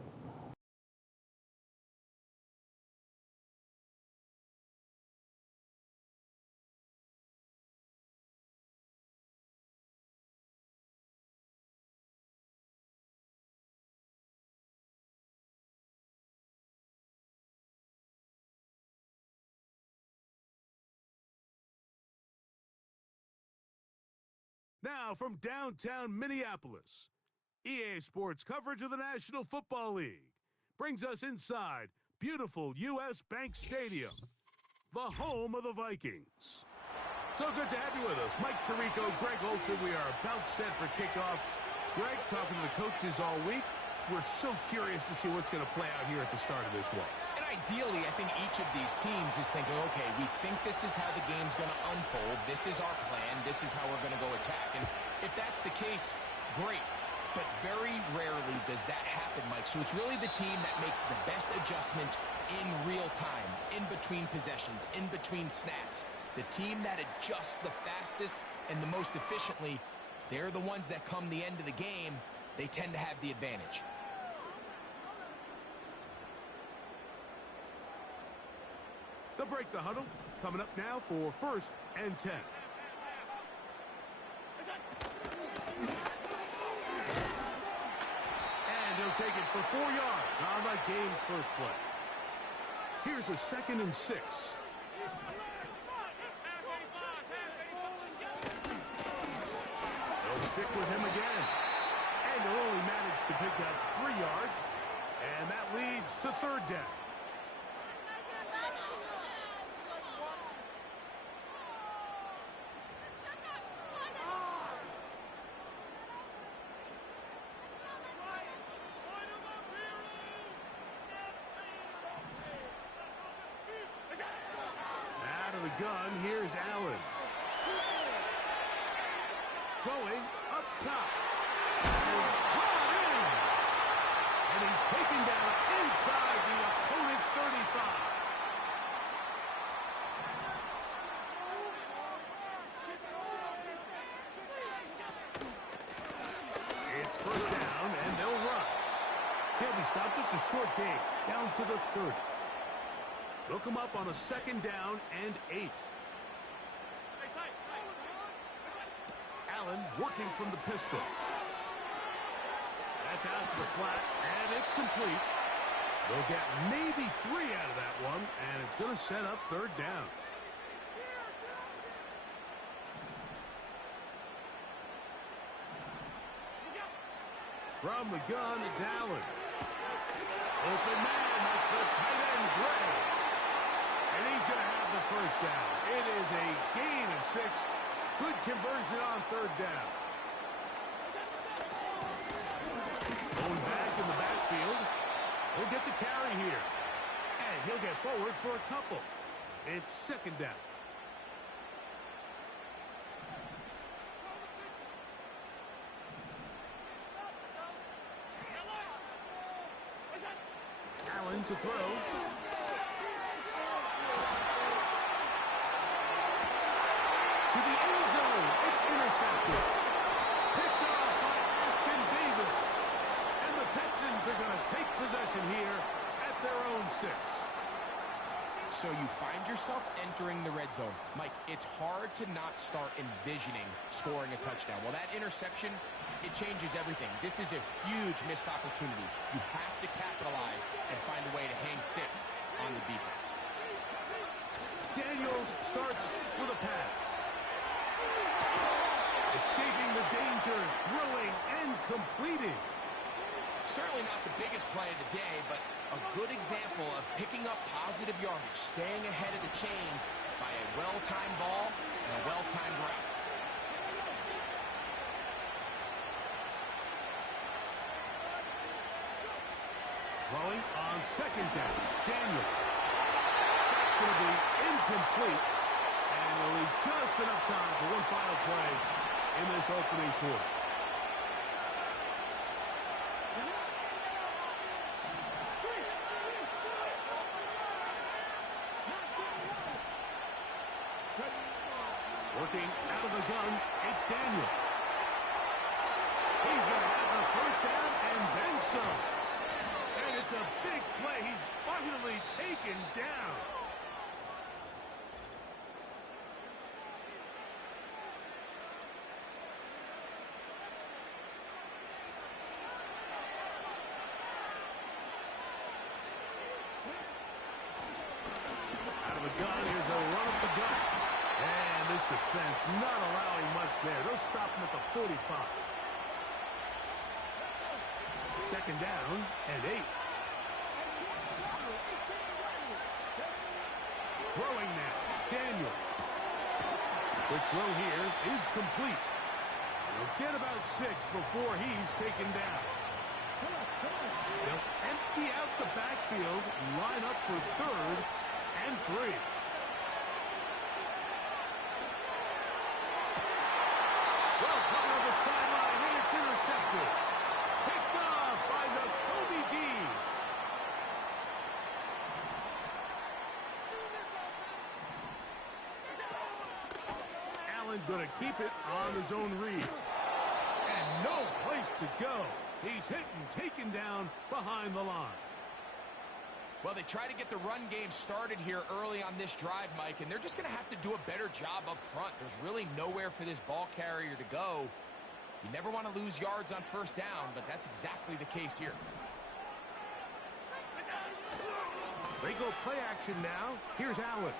Now from downtown Minneapolis, EA Sports coverage of the National Football League brings us inside beautiful U.S. Bank Stadium, the home of the Vikings. So good to have you with us. Mike Tirico, Greg Olsen. We are about set for kickoff. Greg, talking to the coaches all week. We're so curious to see what's going to play out here at the start of this one. And ideally, I think each of these teams is thinking, okay, we think this is how the game's going to unfold. This is our plan. This is how we're going to go attack. And if that's the case, great. But very rarely does that happen, Mike. So it's really the team that makes the best adjustments in real time, in between possessions, in between snaps. The team that adjusts the fastest and the most efficiently, they're the ones that come the end of the game. They tend to have the advantage. They'll break the huddle. Coming up now for 1st and 10. And he'll take it for 4 yards on the game's first play. Here's a 2nd and 6. They'll stick with him again. And they'll only manage to pick up 3 yards. And that leads to 3rd down. gun, here's Allen. Going up top. Is brought in. And he's taken down inside the opponent's 35. It's first down, and they'll run. He'll be stopped. Just a short gain, down to the 30. They'll come up on a second down and 8. Allen working from the pistol. That's out to the flat, and it's complete. They'll get maybe 3 out of that one, and it's going to set up third down. From the gun, it's Allen. Open man, that's the tight end, Gray. And he's going to have the first down. It is a gain of 6. Good conversion on third down. Going back in the backfield. He'll get the carry here. And he'll get forward for a couple. It's second down. Allen to throw. To the end zone. It's intercepted. Picked off by Ashton Davis. And the Texans are going to take possession here at their own 6. So you find yourself entering the red zone. Mike, it's hard to not start envisioning scoring a touchdown. Well, that interception, it changes everything. This is a huge missed opportunity. You have to capitalize and find a way to hang 6 on the defense. Daniels starts with a pass. Escaping the danger, throwing and completing. Certainly not the biggest play of the day, but a good example of picking up positive yardage, staying ahead of the chains by a well-timed ball and a well-timed route. Throwing on second down. Daniel. That's going to be incomplete. And there'll be just enough time for one final play in this opening quarter. Working out of the gun, it's Daniel. He's going to have the first down and then some. And it's a big play. He's finally taken down. Out of the gun, here's a run up the gut. And this defense not allowing much there. They'll stop him at the 45. Second down and 8. Throwing now. Daniel. The throw here is complete. He'll get about 6 before he's taken down. They'll empty out the backfield, line up for third and 3. Well, cover of the sideline, and it's intercepted. Picked off by the Kobe D. Allen going to keep it on his own read. And no place to go. He's hit and taken down behind the line. Well, they try to get the run game started here early on this drive, Mike, and they're just going to have to do a better job up front. There's really nowhere for this ball carrier to go. You never want to lose yards on first down, but that's exactly the case here. They go play action now. Here's Allen.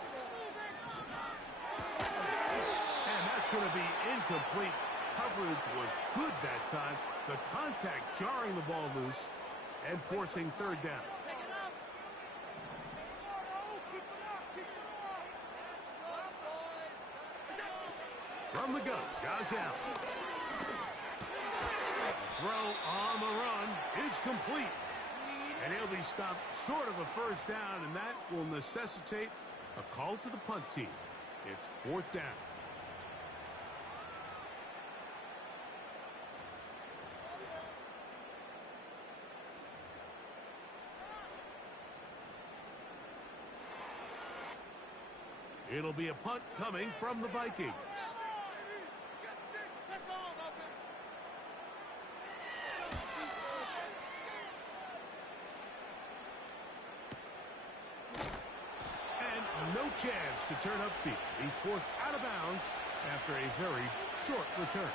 And that's going to be incomplete. Coverage was good that time. The contact jarring the ball loose and forcing third down. From the gun, Josh Allen. Throw on the run is complete. And he'll be stopped short of a first down, and that will necessitate a call to the punt team. It's 4th down. It'll be a punt coming from the Vikings. And no chance to turn upfield. He's forced out of bounds after a very short return.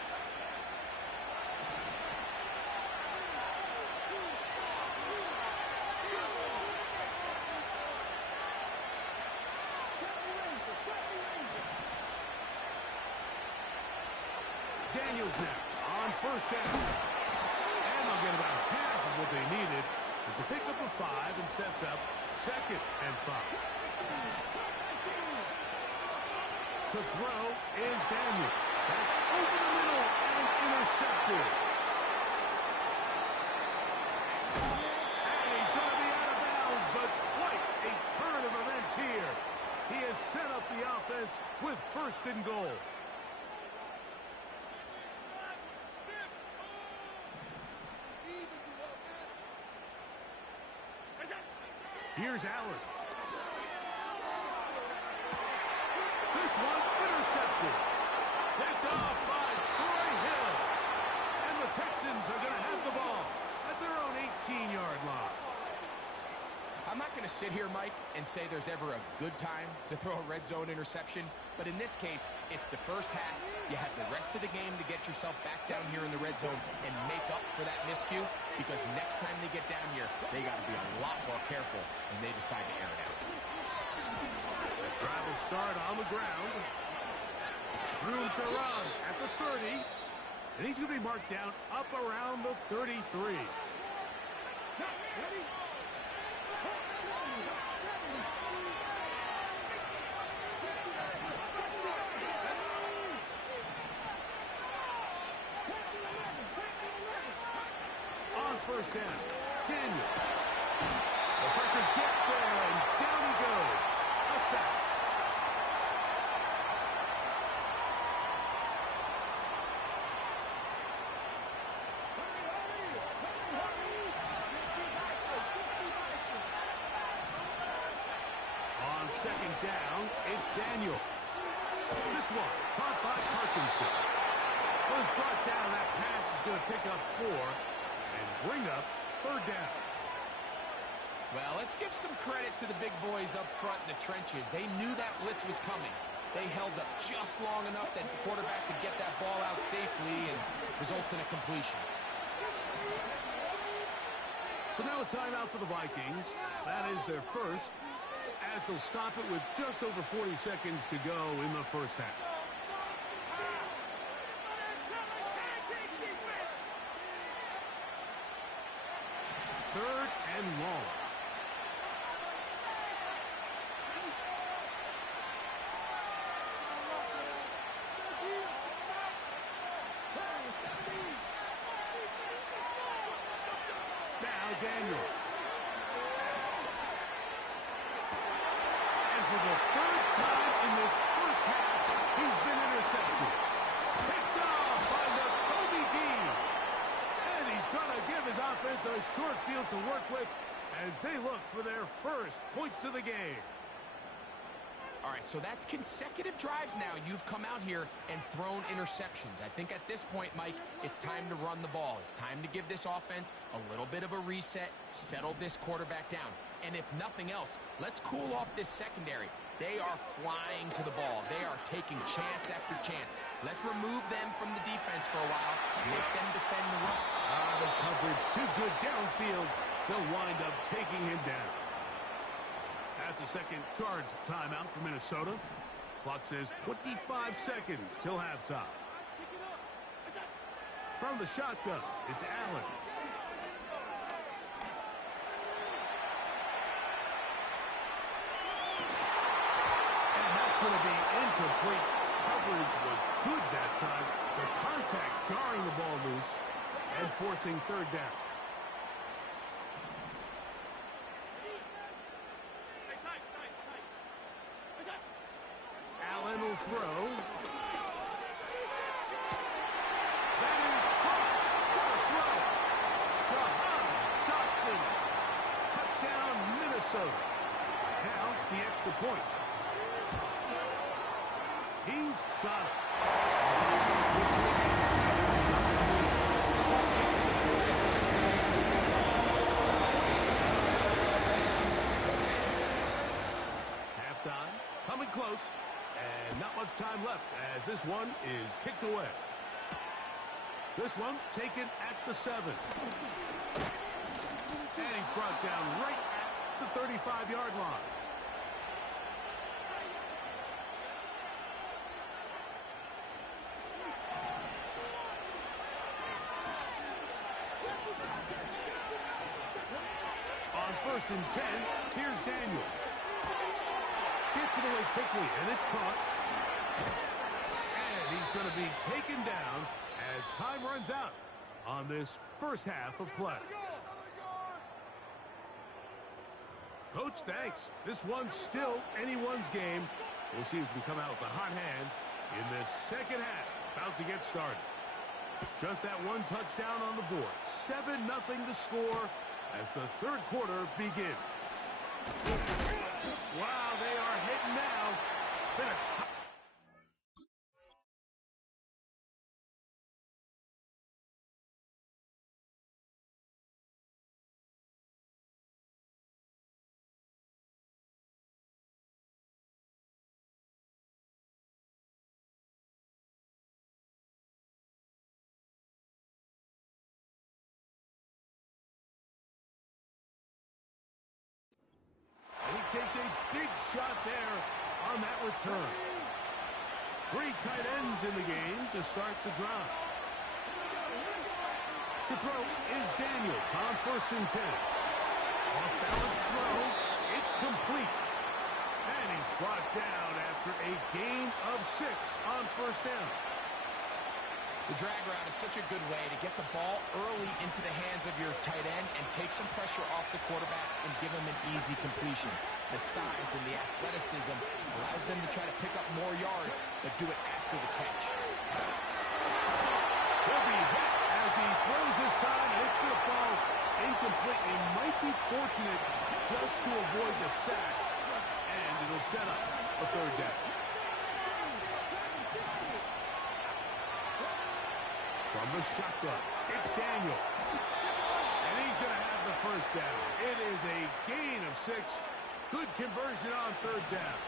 Daniels now on 1st down. And they'll get about half of what they needed. It's a pickup of 5 and sets up 2nd and 5. To throw is Daniels. That's over the middle and intercepted. And he's going to be out of bounds, but quite a turn of events here. He has set up the offense with 1st and goal. Here's Allen. This one intercepted. Picked off by Troy Hill. And the Texans are going to have the ball at their own 18-yard line. I'm not going to sit here, Mike, and say there's ever a good time to throw a red zone interception, but in this case, it's the first half. You have the rest of the game to get yourself back down here in the red zone and make up for that miscue, because next time they get down here, they got to be a lot more careful when they decide to air it out. The drive will start on the ground. Room to run at the 30, and he's going to be marked down up around the 33. Ready? On 1st down, Daniels. The pressure gets there, and down he goes. A sack. On 2nd down, it's Daniels. This one caught by Parkinson. Was brought down. That pass is going to pick up 4 and bring up 3rd down. Well, let's give some credit to the big boys up front in the trenches. They knew that blitz was coming. They held up just long enough that the quarterback could get that ball out safely and results in a completion. So now a timeout for the Vikings. That is their first, as they'll stop it with just over 40 seconds to go in the first half. Third and long. Now Daniels. And for the 3rd time in this first half, he's been intercepted. Picked off by the Kobe D. And he's going to give his offense a short field to work with as they look for their first points of the game. All right, so that's consecutive drives now. You've come out here and thrown interceptions. I think at this point, Mike, it's time to run the ball. It's time to give this offense a little bit of a reset, settle this quarterback down. And if nothing else, let's cool off this secondary. They are flying to the ball. They are taking chance after chance. Let's remove them from the defense for a while. Make them defend the run. The coverage too good downfield. They'll wind up taking him down. That's a second charge timeout for Minnesota. Clock says 25 seconds till halftime. From the shotgun, it's Allen. And that's going to be incomplete. Coverage was good that time. The contact jarring the ball loose and forcing 3rd down. Allen Minnesota. Now, the extra point. He's got it. Halftime, coming close, and not much time left as this one is kicked away. This one taken at the 7. And he's brought down right at the 35-yard line. On 1st and 10, here's Daniel. Gets it away quickly, and it's caught. And he's going to be taken down as time runs out on this first half of play. Coach, thanks. This one's still anyone's game. We'll see if we can come out with a hot hand in this second half. About to get started. Just that one touchdown on the board. 7-0 the score as the third quarter begins. Wow, they are hitting now. Been a takes a big shot there on that return. 3 tight ends in the game to start the drive. To throw is Daniels on 1st and 10. Off-balance throw. It's complete. And he's brought down after a gain of 6 on 1st down. The drag route is such a good way to get the ball early into the hands of your tight end and take some pressure off the quarterback and give him an easy completion. The size and the athleticism allows them to try to pick up more yards, but do it after the catch. He'll be hit as he throws this time, and it's going to fall incomplete. He might be fortunate just to avoid the sack, and it'll set up a 3rd down. From the shotgun, it's Daniel. And he's going to have the 1st down. It is a gain of 6. Good conversion on 3rd down.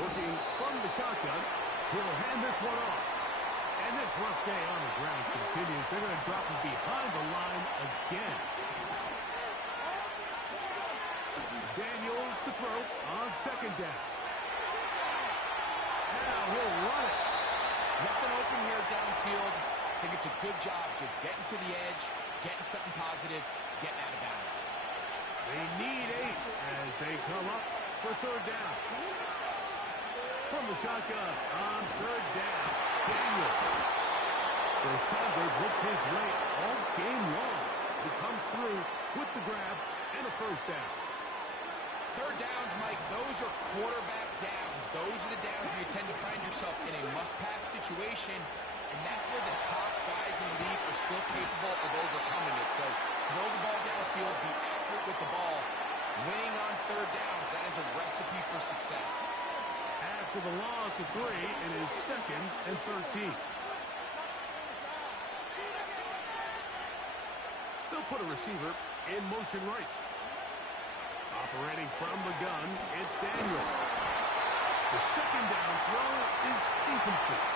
Looking from the shotgun, he'll hand this one off. And this rough day on the ground continues. They're going to drop him behind the line again. Daniels to throw on 2nd down. Now he'll run it. Nothing open here downfield. I think it's a good job just getting to the edge, getting something positive, getting out of bounds. They need 8 as they come up for 3rd down. From the shotgun on 3rd down, Daniels. First time they've looked his way all game long. He comes through with the grab and a 1st down. 3rd downs, Mike, those are quarterback downs. Those are the downs where you tend to find yourself in a must-pass situation, and that's where the top guys in the league are still capable of overcoming it. So throw the ball downfield, be accurate with the ball. Winning on 3rd downs, that is a recipe for success. After the loss of 3, it is 2nd and 13. They'll put a receiver in motion right. Operating from the gun, it's Daniel. The 2nd down throw is incomplete.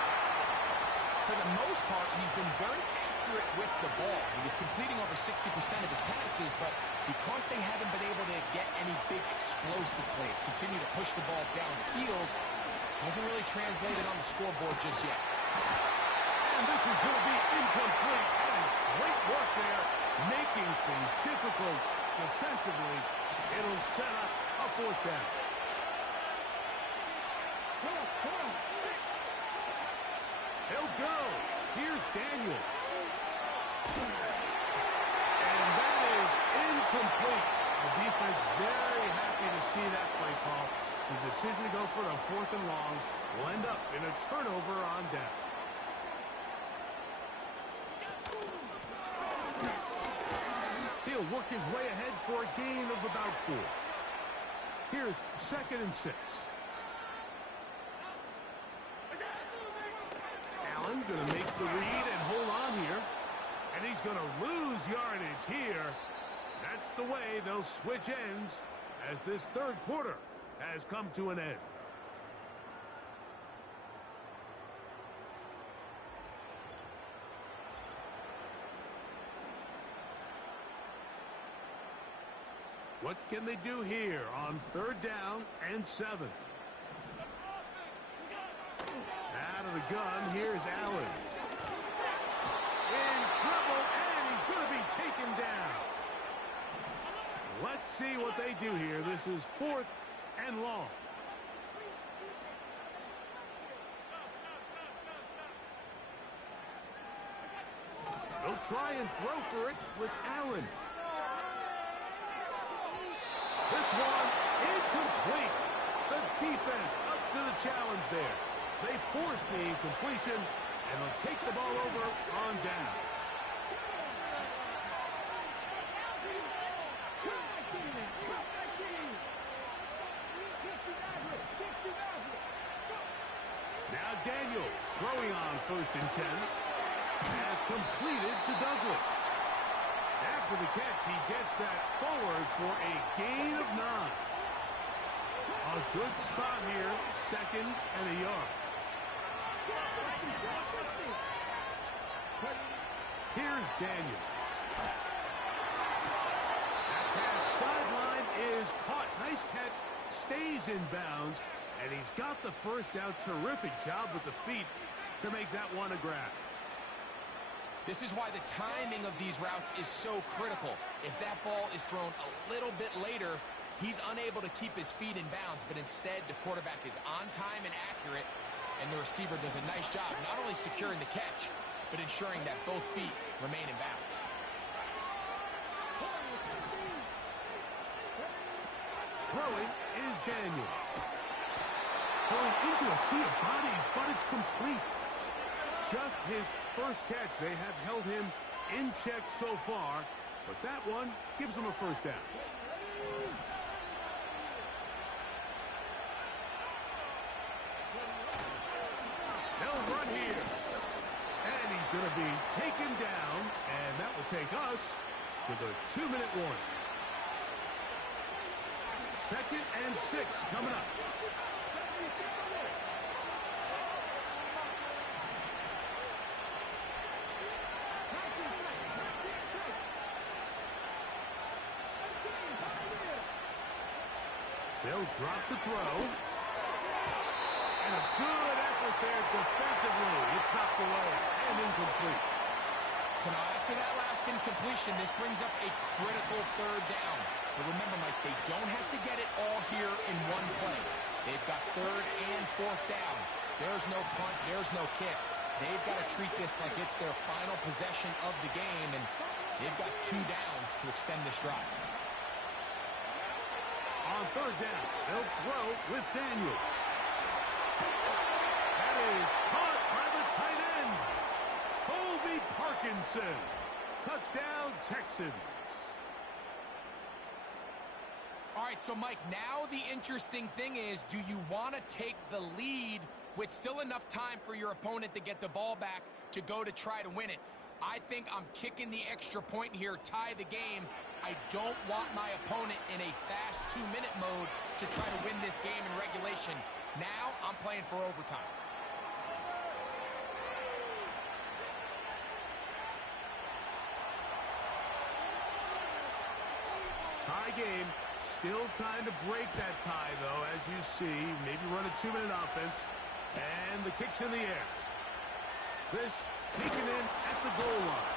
For the most part, he's been very accurate with the ball. He was completing over 60% of his passes, but because they haven't been able to get any big explosive plays, continue to push the ball downfield, hasn't really translated on the scoreboard just yet. And this is going to be incomplete. And great work there, making things difficult defensively. It'll set up a 4th down. He'll go. Here's Daniels. And that is incomplete. The defense very happy to see decision to go for a 4th and long will end up in a turnover on down. He'll work his way ahead for a gain of about 4. Here's 2nd and 6. Allen going to make the read and hold on here. And he's going to lose yardage here. That's the way they'll switch ends as this 3rd quarter has come to an end. What can they do here on 3rd down and 7? Out of the gun, here's Allen. In trouble, and he's going to be taken down. Let's see what they do here. This is 4th and long. They'll try and throw for it with Allen. This one incomplete. The defense up to the challenge there. They force the incompletion, and they'll take the ball over on down. Now Daniels throwing on 1st and 10. Has completed to Douglas. After the catch, he gets that forward for a gain of 9. A good spot here, 2nd and a yard. Here's Daniels. That pass sideline is caught. Nice catch, stays in bounds, and he's got the 1st down. Terrific job with the feet to make that one a grab. This is why the timing of these routes is so critical. If that ball is thrown a little bit later, he's unable to keep his feet in bounds, but instead the quarterback is on time and accurate, and the receiver does a nice job not only securing the catch, but ensuring that both feet remain in bounds. Throwing is Daniel. Throwing into a sea of bodies, but it's complete. Just his 1st catch. They have held him in check so far, but that one gives him a 1st down. They'll run here. And he's going to be taken down, and that will take us to the 2-minute warning. 2nd and 6 coming up. They'll drop to throw. And a good effort there defensively. It's knocked away and incomplete. So now after that last incompletion, this brings up a critical 3rd down. But remember, Mike, they don't have to get it all here in one play. They've got 3rd and 4th down. There's no punt. There's no kick. They've got to treat this like it's their final possession of the game, and they've got 2 downs to extend this drive. On 3rd down, they'll throw with Daniels. That is caught by the tight end, Colby Parkinson. Touchdown, Texans. All right, so Mike, now the interesting thing is, do you want to take the lead with still enough time for your opponent to get the ball back to go to try to win it? I think I'm kicking the extra point here, tie the game. I don't want my opponent in a fast 2-minute mode to try to win this game in regulation. Now I'm playing for overtime. Tie game. Still time to break that tie, though, as you see. Maybe run a 2-minute offense. And the kick's in the air. This taken in at the goal line.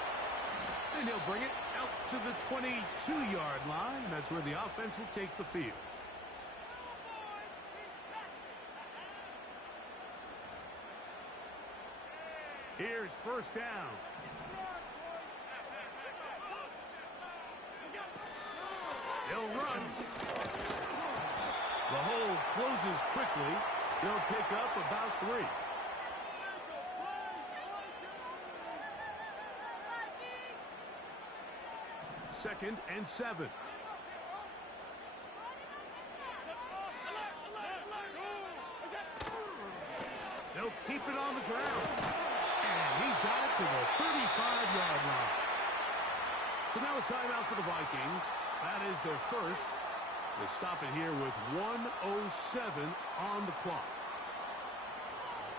And he'll bring it out to the 22-yard line. That's where the offense will take the field. Here's 1st down. He'll run. The hole closes quickly. They'll pick up about 3. Second and 7. They'll keep it on the ground. And he's got it to the 35-yard line. So now a timeout for the Vikings. That is their first. They stop it here with 1:07 on the clock.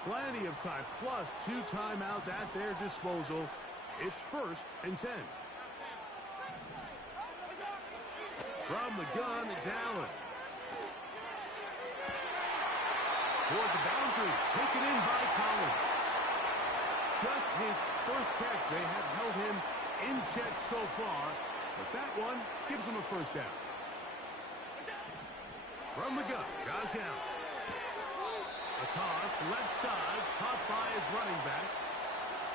Plenty of time, plus 2 timeouts at their disposal. It's first and 10. From the gun, it's Allen. Toward the boundary, taken in by Collins. Just his first catch. They have held him in check so far, but that one gives him a first down. From the gun, Josh Allen. A toss, left side, caught by his running back.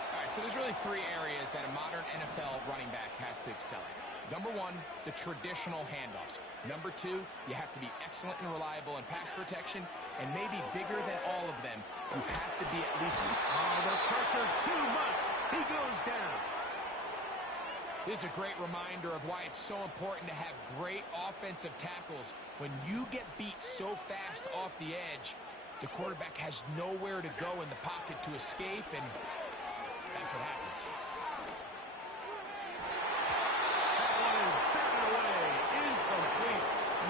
All right, so there's really 3 areas that a modern NFL running back has to excel in. Number 1, the traditional handoffs. Number 2, you have to be excellent and reliable in pass protection. And maybe bigger than all of them, you have to be at least... Oh, the pressure too much. He goes down. This is a great reminder of why it's so important to have great offensive tackles. When you get beat so fast off the edge, the quarterback has nowhere to go in the pocket to escape, and that's what happens. That one is batted away. Incomplete.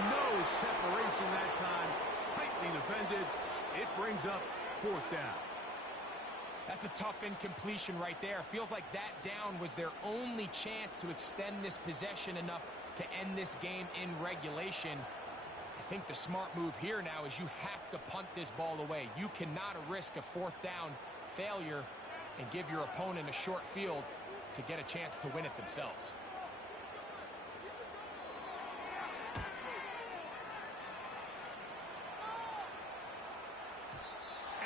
No separation that time. Tightly defended. It brings up 4th down. That's a tough incompletion right there. Feels like that down was their only chance to extend this possession enough to end this game in regulation. I think the smart move here now is you have to punt this ball away. You cannot risk a 4th down failure and give your opponent a short field to get a chance to win it themselves.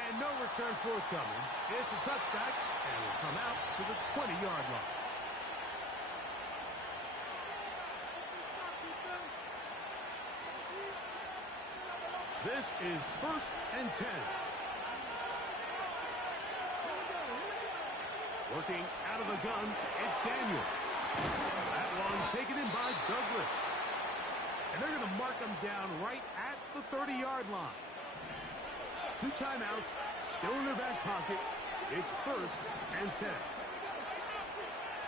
And no return forthcoming. It's a touchback, and will come out to the 20-yard line. This is first and 10. Working out of the gun, it's Daniels. That one taken in by Douglas. And they're going to mark him down right at the 30-yard line. 2 timeouts, still in their back pocket. It's first and 10.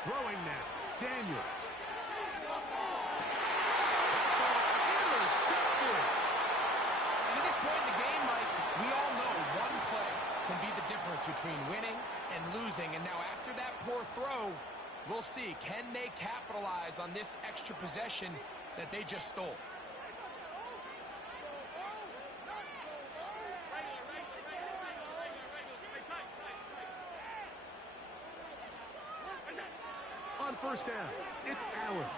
Throwing now, Daniels. Intercepted. And at this point in the game, Mike, we all know one play can be the difference between winning and losing. And now after that poor throw, we'll see, can they capitalize on this extra possession that they just stole? On first down, it's Allen.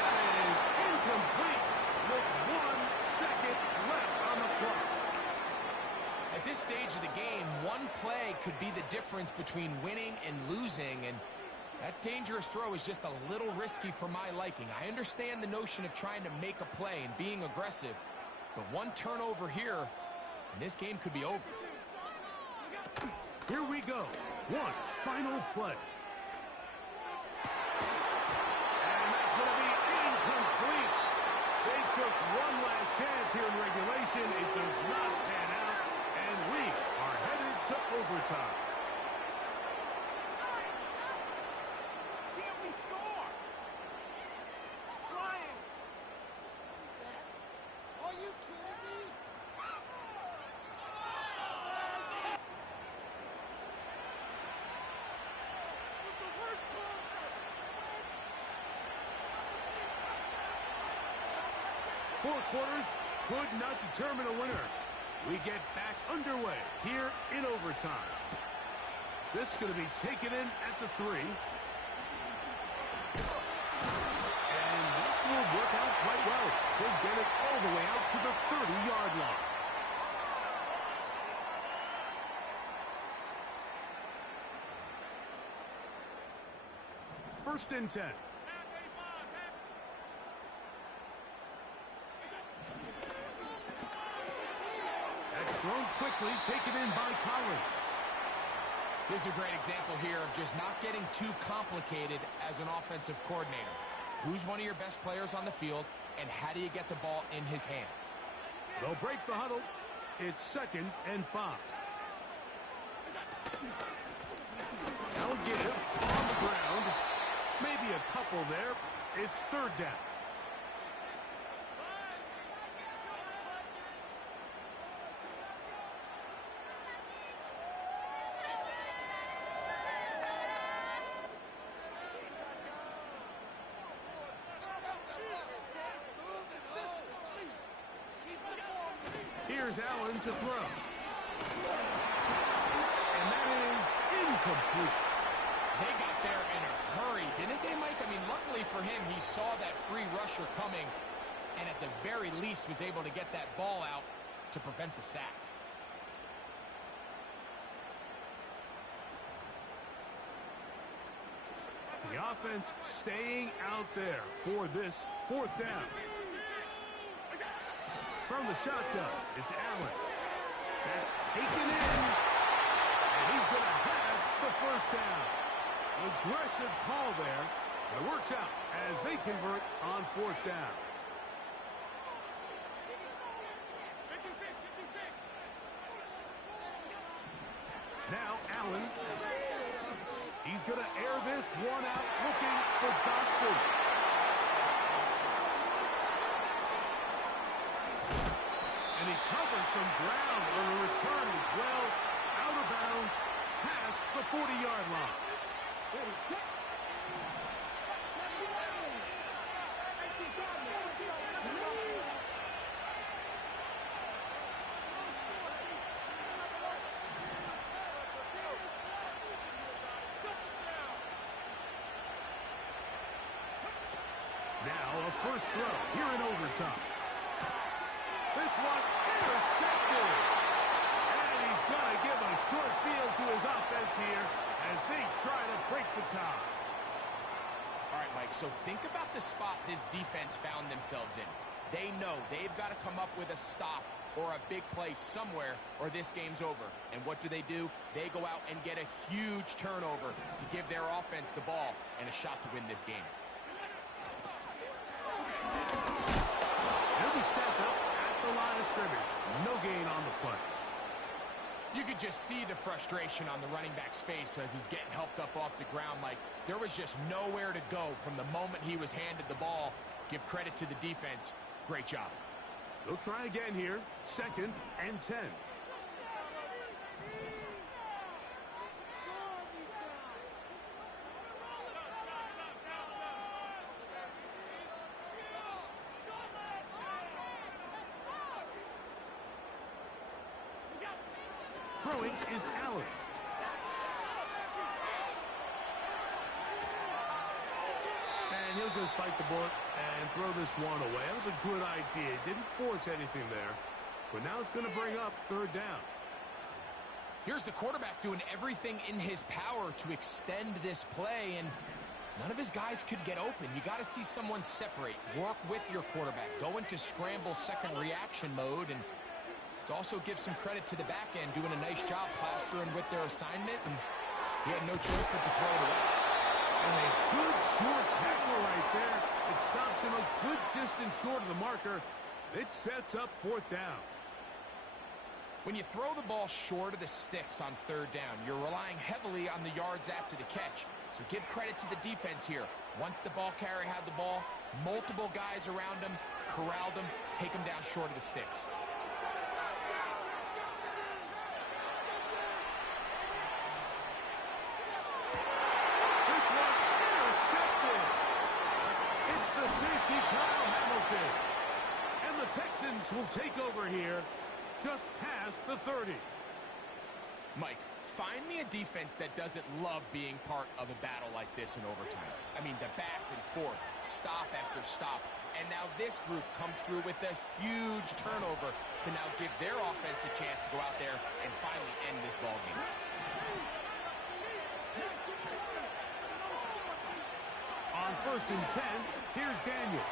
That is incomplete with 1 second left on the clock. At this stage of the game, one play could be the difference between winning and losing, and that dangerous throw is just a little risky for my liking. I understand the notion of trying to make a play and being aggressive, but one turnover here, and this game could be over. Here we go. One final play. And that's going to be incomplete. They took one last chance here in regulation. It does not pan out, and we are headed to overtime. Can't we score? Ryan! Are you kidding me? Four quarters could not determine a winner. We get back underway here in overtime. This is going to be taken in at the 3. And this will work out quite well. They'll get it all the way out to the 30-yard line. First and 10. quickly taken in by Collins. This is a great example here of just not getting too complicated as an offensive coordinator. Who's one of your best players on the field, and how do you get the ball in his hands? They'll break the huddle. It's 2nd and 5. They'll give on the ground. Maybe a couple there. It's 3rd down. Here's Allen to throw. And that is incomplete. They got there in a hurry, didn't they, Mike? I mean, luckily for him, he saw that free rusher coming and at the very least was able to get that ball out to prevent the sack. The offense staying out there for this 4th down. From the shotgun, it's Allen. That's taken in, and he's going to have the 1st down. Aggressive call there, but it works out as they convert on 4th down. Now Allen. He's going to air this one out, looking for Dotson. And he covers some ground on a return as well. Out of bounds, past the 40-yard line. Now a first throw here in overtime. This one intercepted. And he's going to give a short field to his offense here as they try to break the tie. All right, Mike, so think about the spot this defense found themselves in. They know they've got to come up with a stop or a big play somewhere or this game's over. And what do? They go out and get a huge turnover to give their offense the ball and a shot to win this game. He'll be stepped up at the line of scrimmage. No gain on the play. You could just see the frustration on the running back's face as he's getting helped up off the ground. Like, there was just nowhere to go from the moment he was handed the ball. Give credit to the defense. Great job. They'll try again here. 2nd and 10. Throwing is Allen. And he'll just bite the bullet and throw this one away. That was a good idea. Didn't force anything there. But now it's going to bring up 3rd down. Here's the quarterback doing everything in his power to extend this play, and none of his guys could get open. You got to see someone separate. Work with your quarterback. Go into scramble second reaction mode, and let's also give some credit to the back end doing a nice job plastering with their assignment, and he had no choice but to throw it away. And a good short tackle right there. It stops him a good distance short of the marker. It sets up 4th down. When you throw the ball short of the sticks on 3rd down, you're relying heavily on the yards after the catch. So give credit to the defense here. Once the ball carrier had the ball, multiple guys around him, corralled him, take him down short of the sticks. This one intercepted. It's the safety, Kyle Hamilton. And the Texans will take over here just past the 30. Mike, find me a defense that doesn't love being part of a battle like this in overtime. I mean, the back and forth, stop after stop. And now this group comes through with a huge turnover to now give their offense a chance to go out there and finally end this ball game. On 1st and 10, here's Daniel.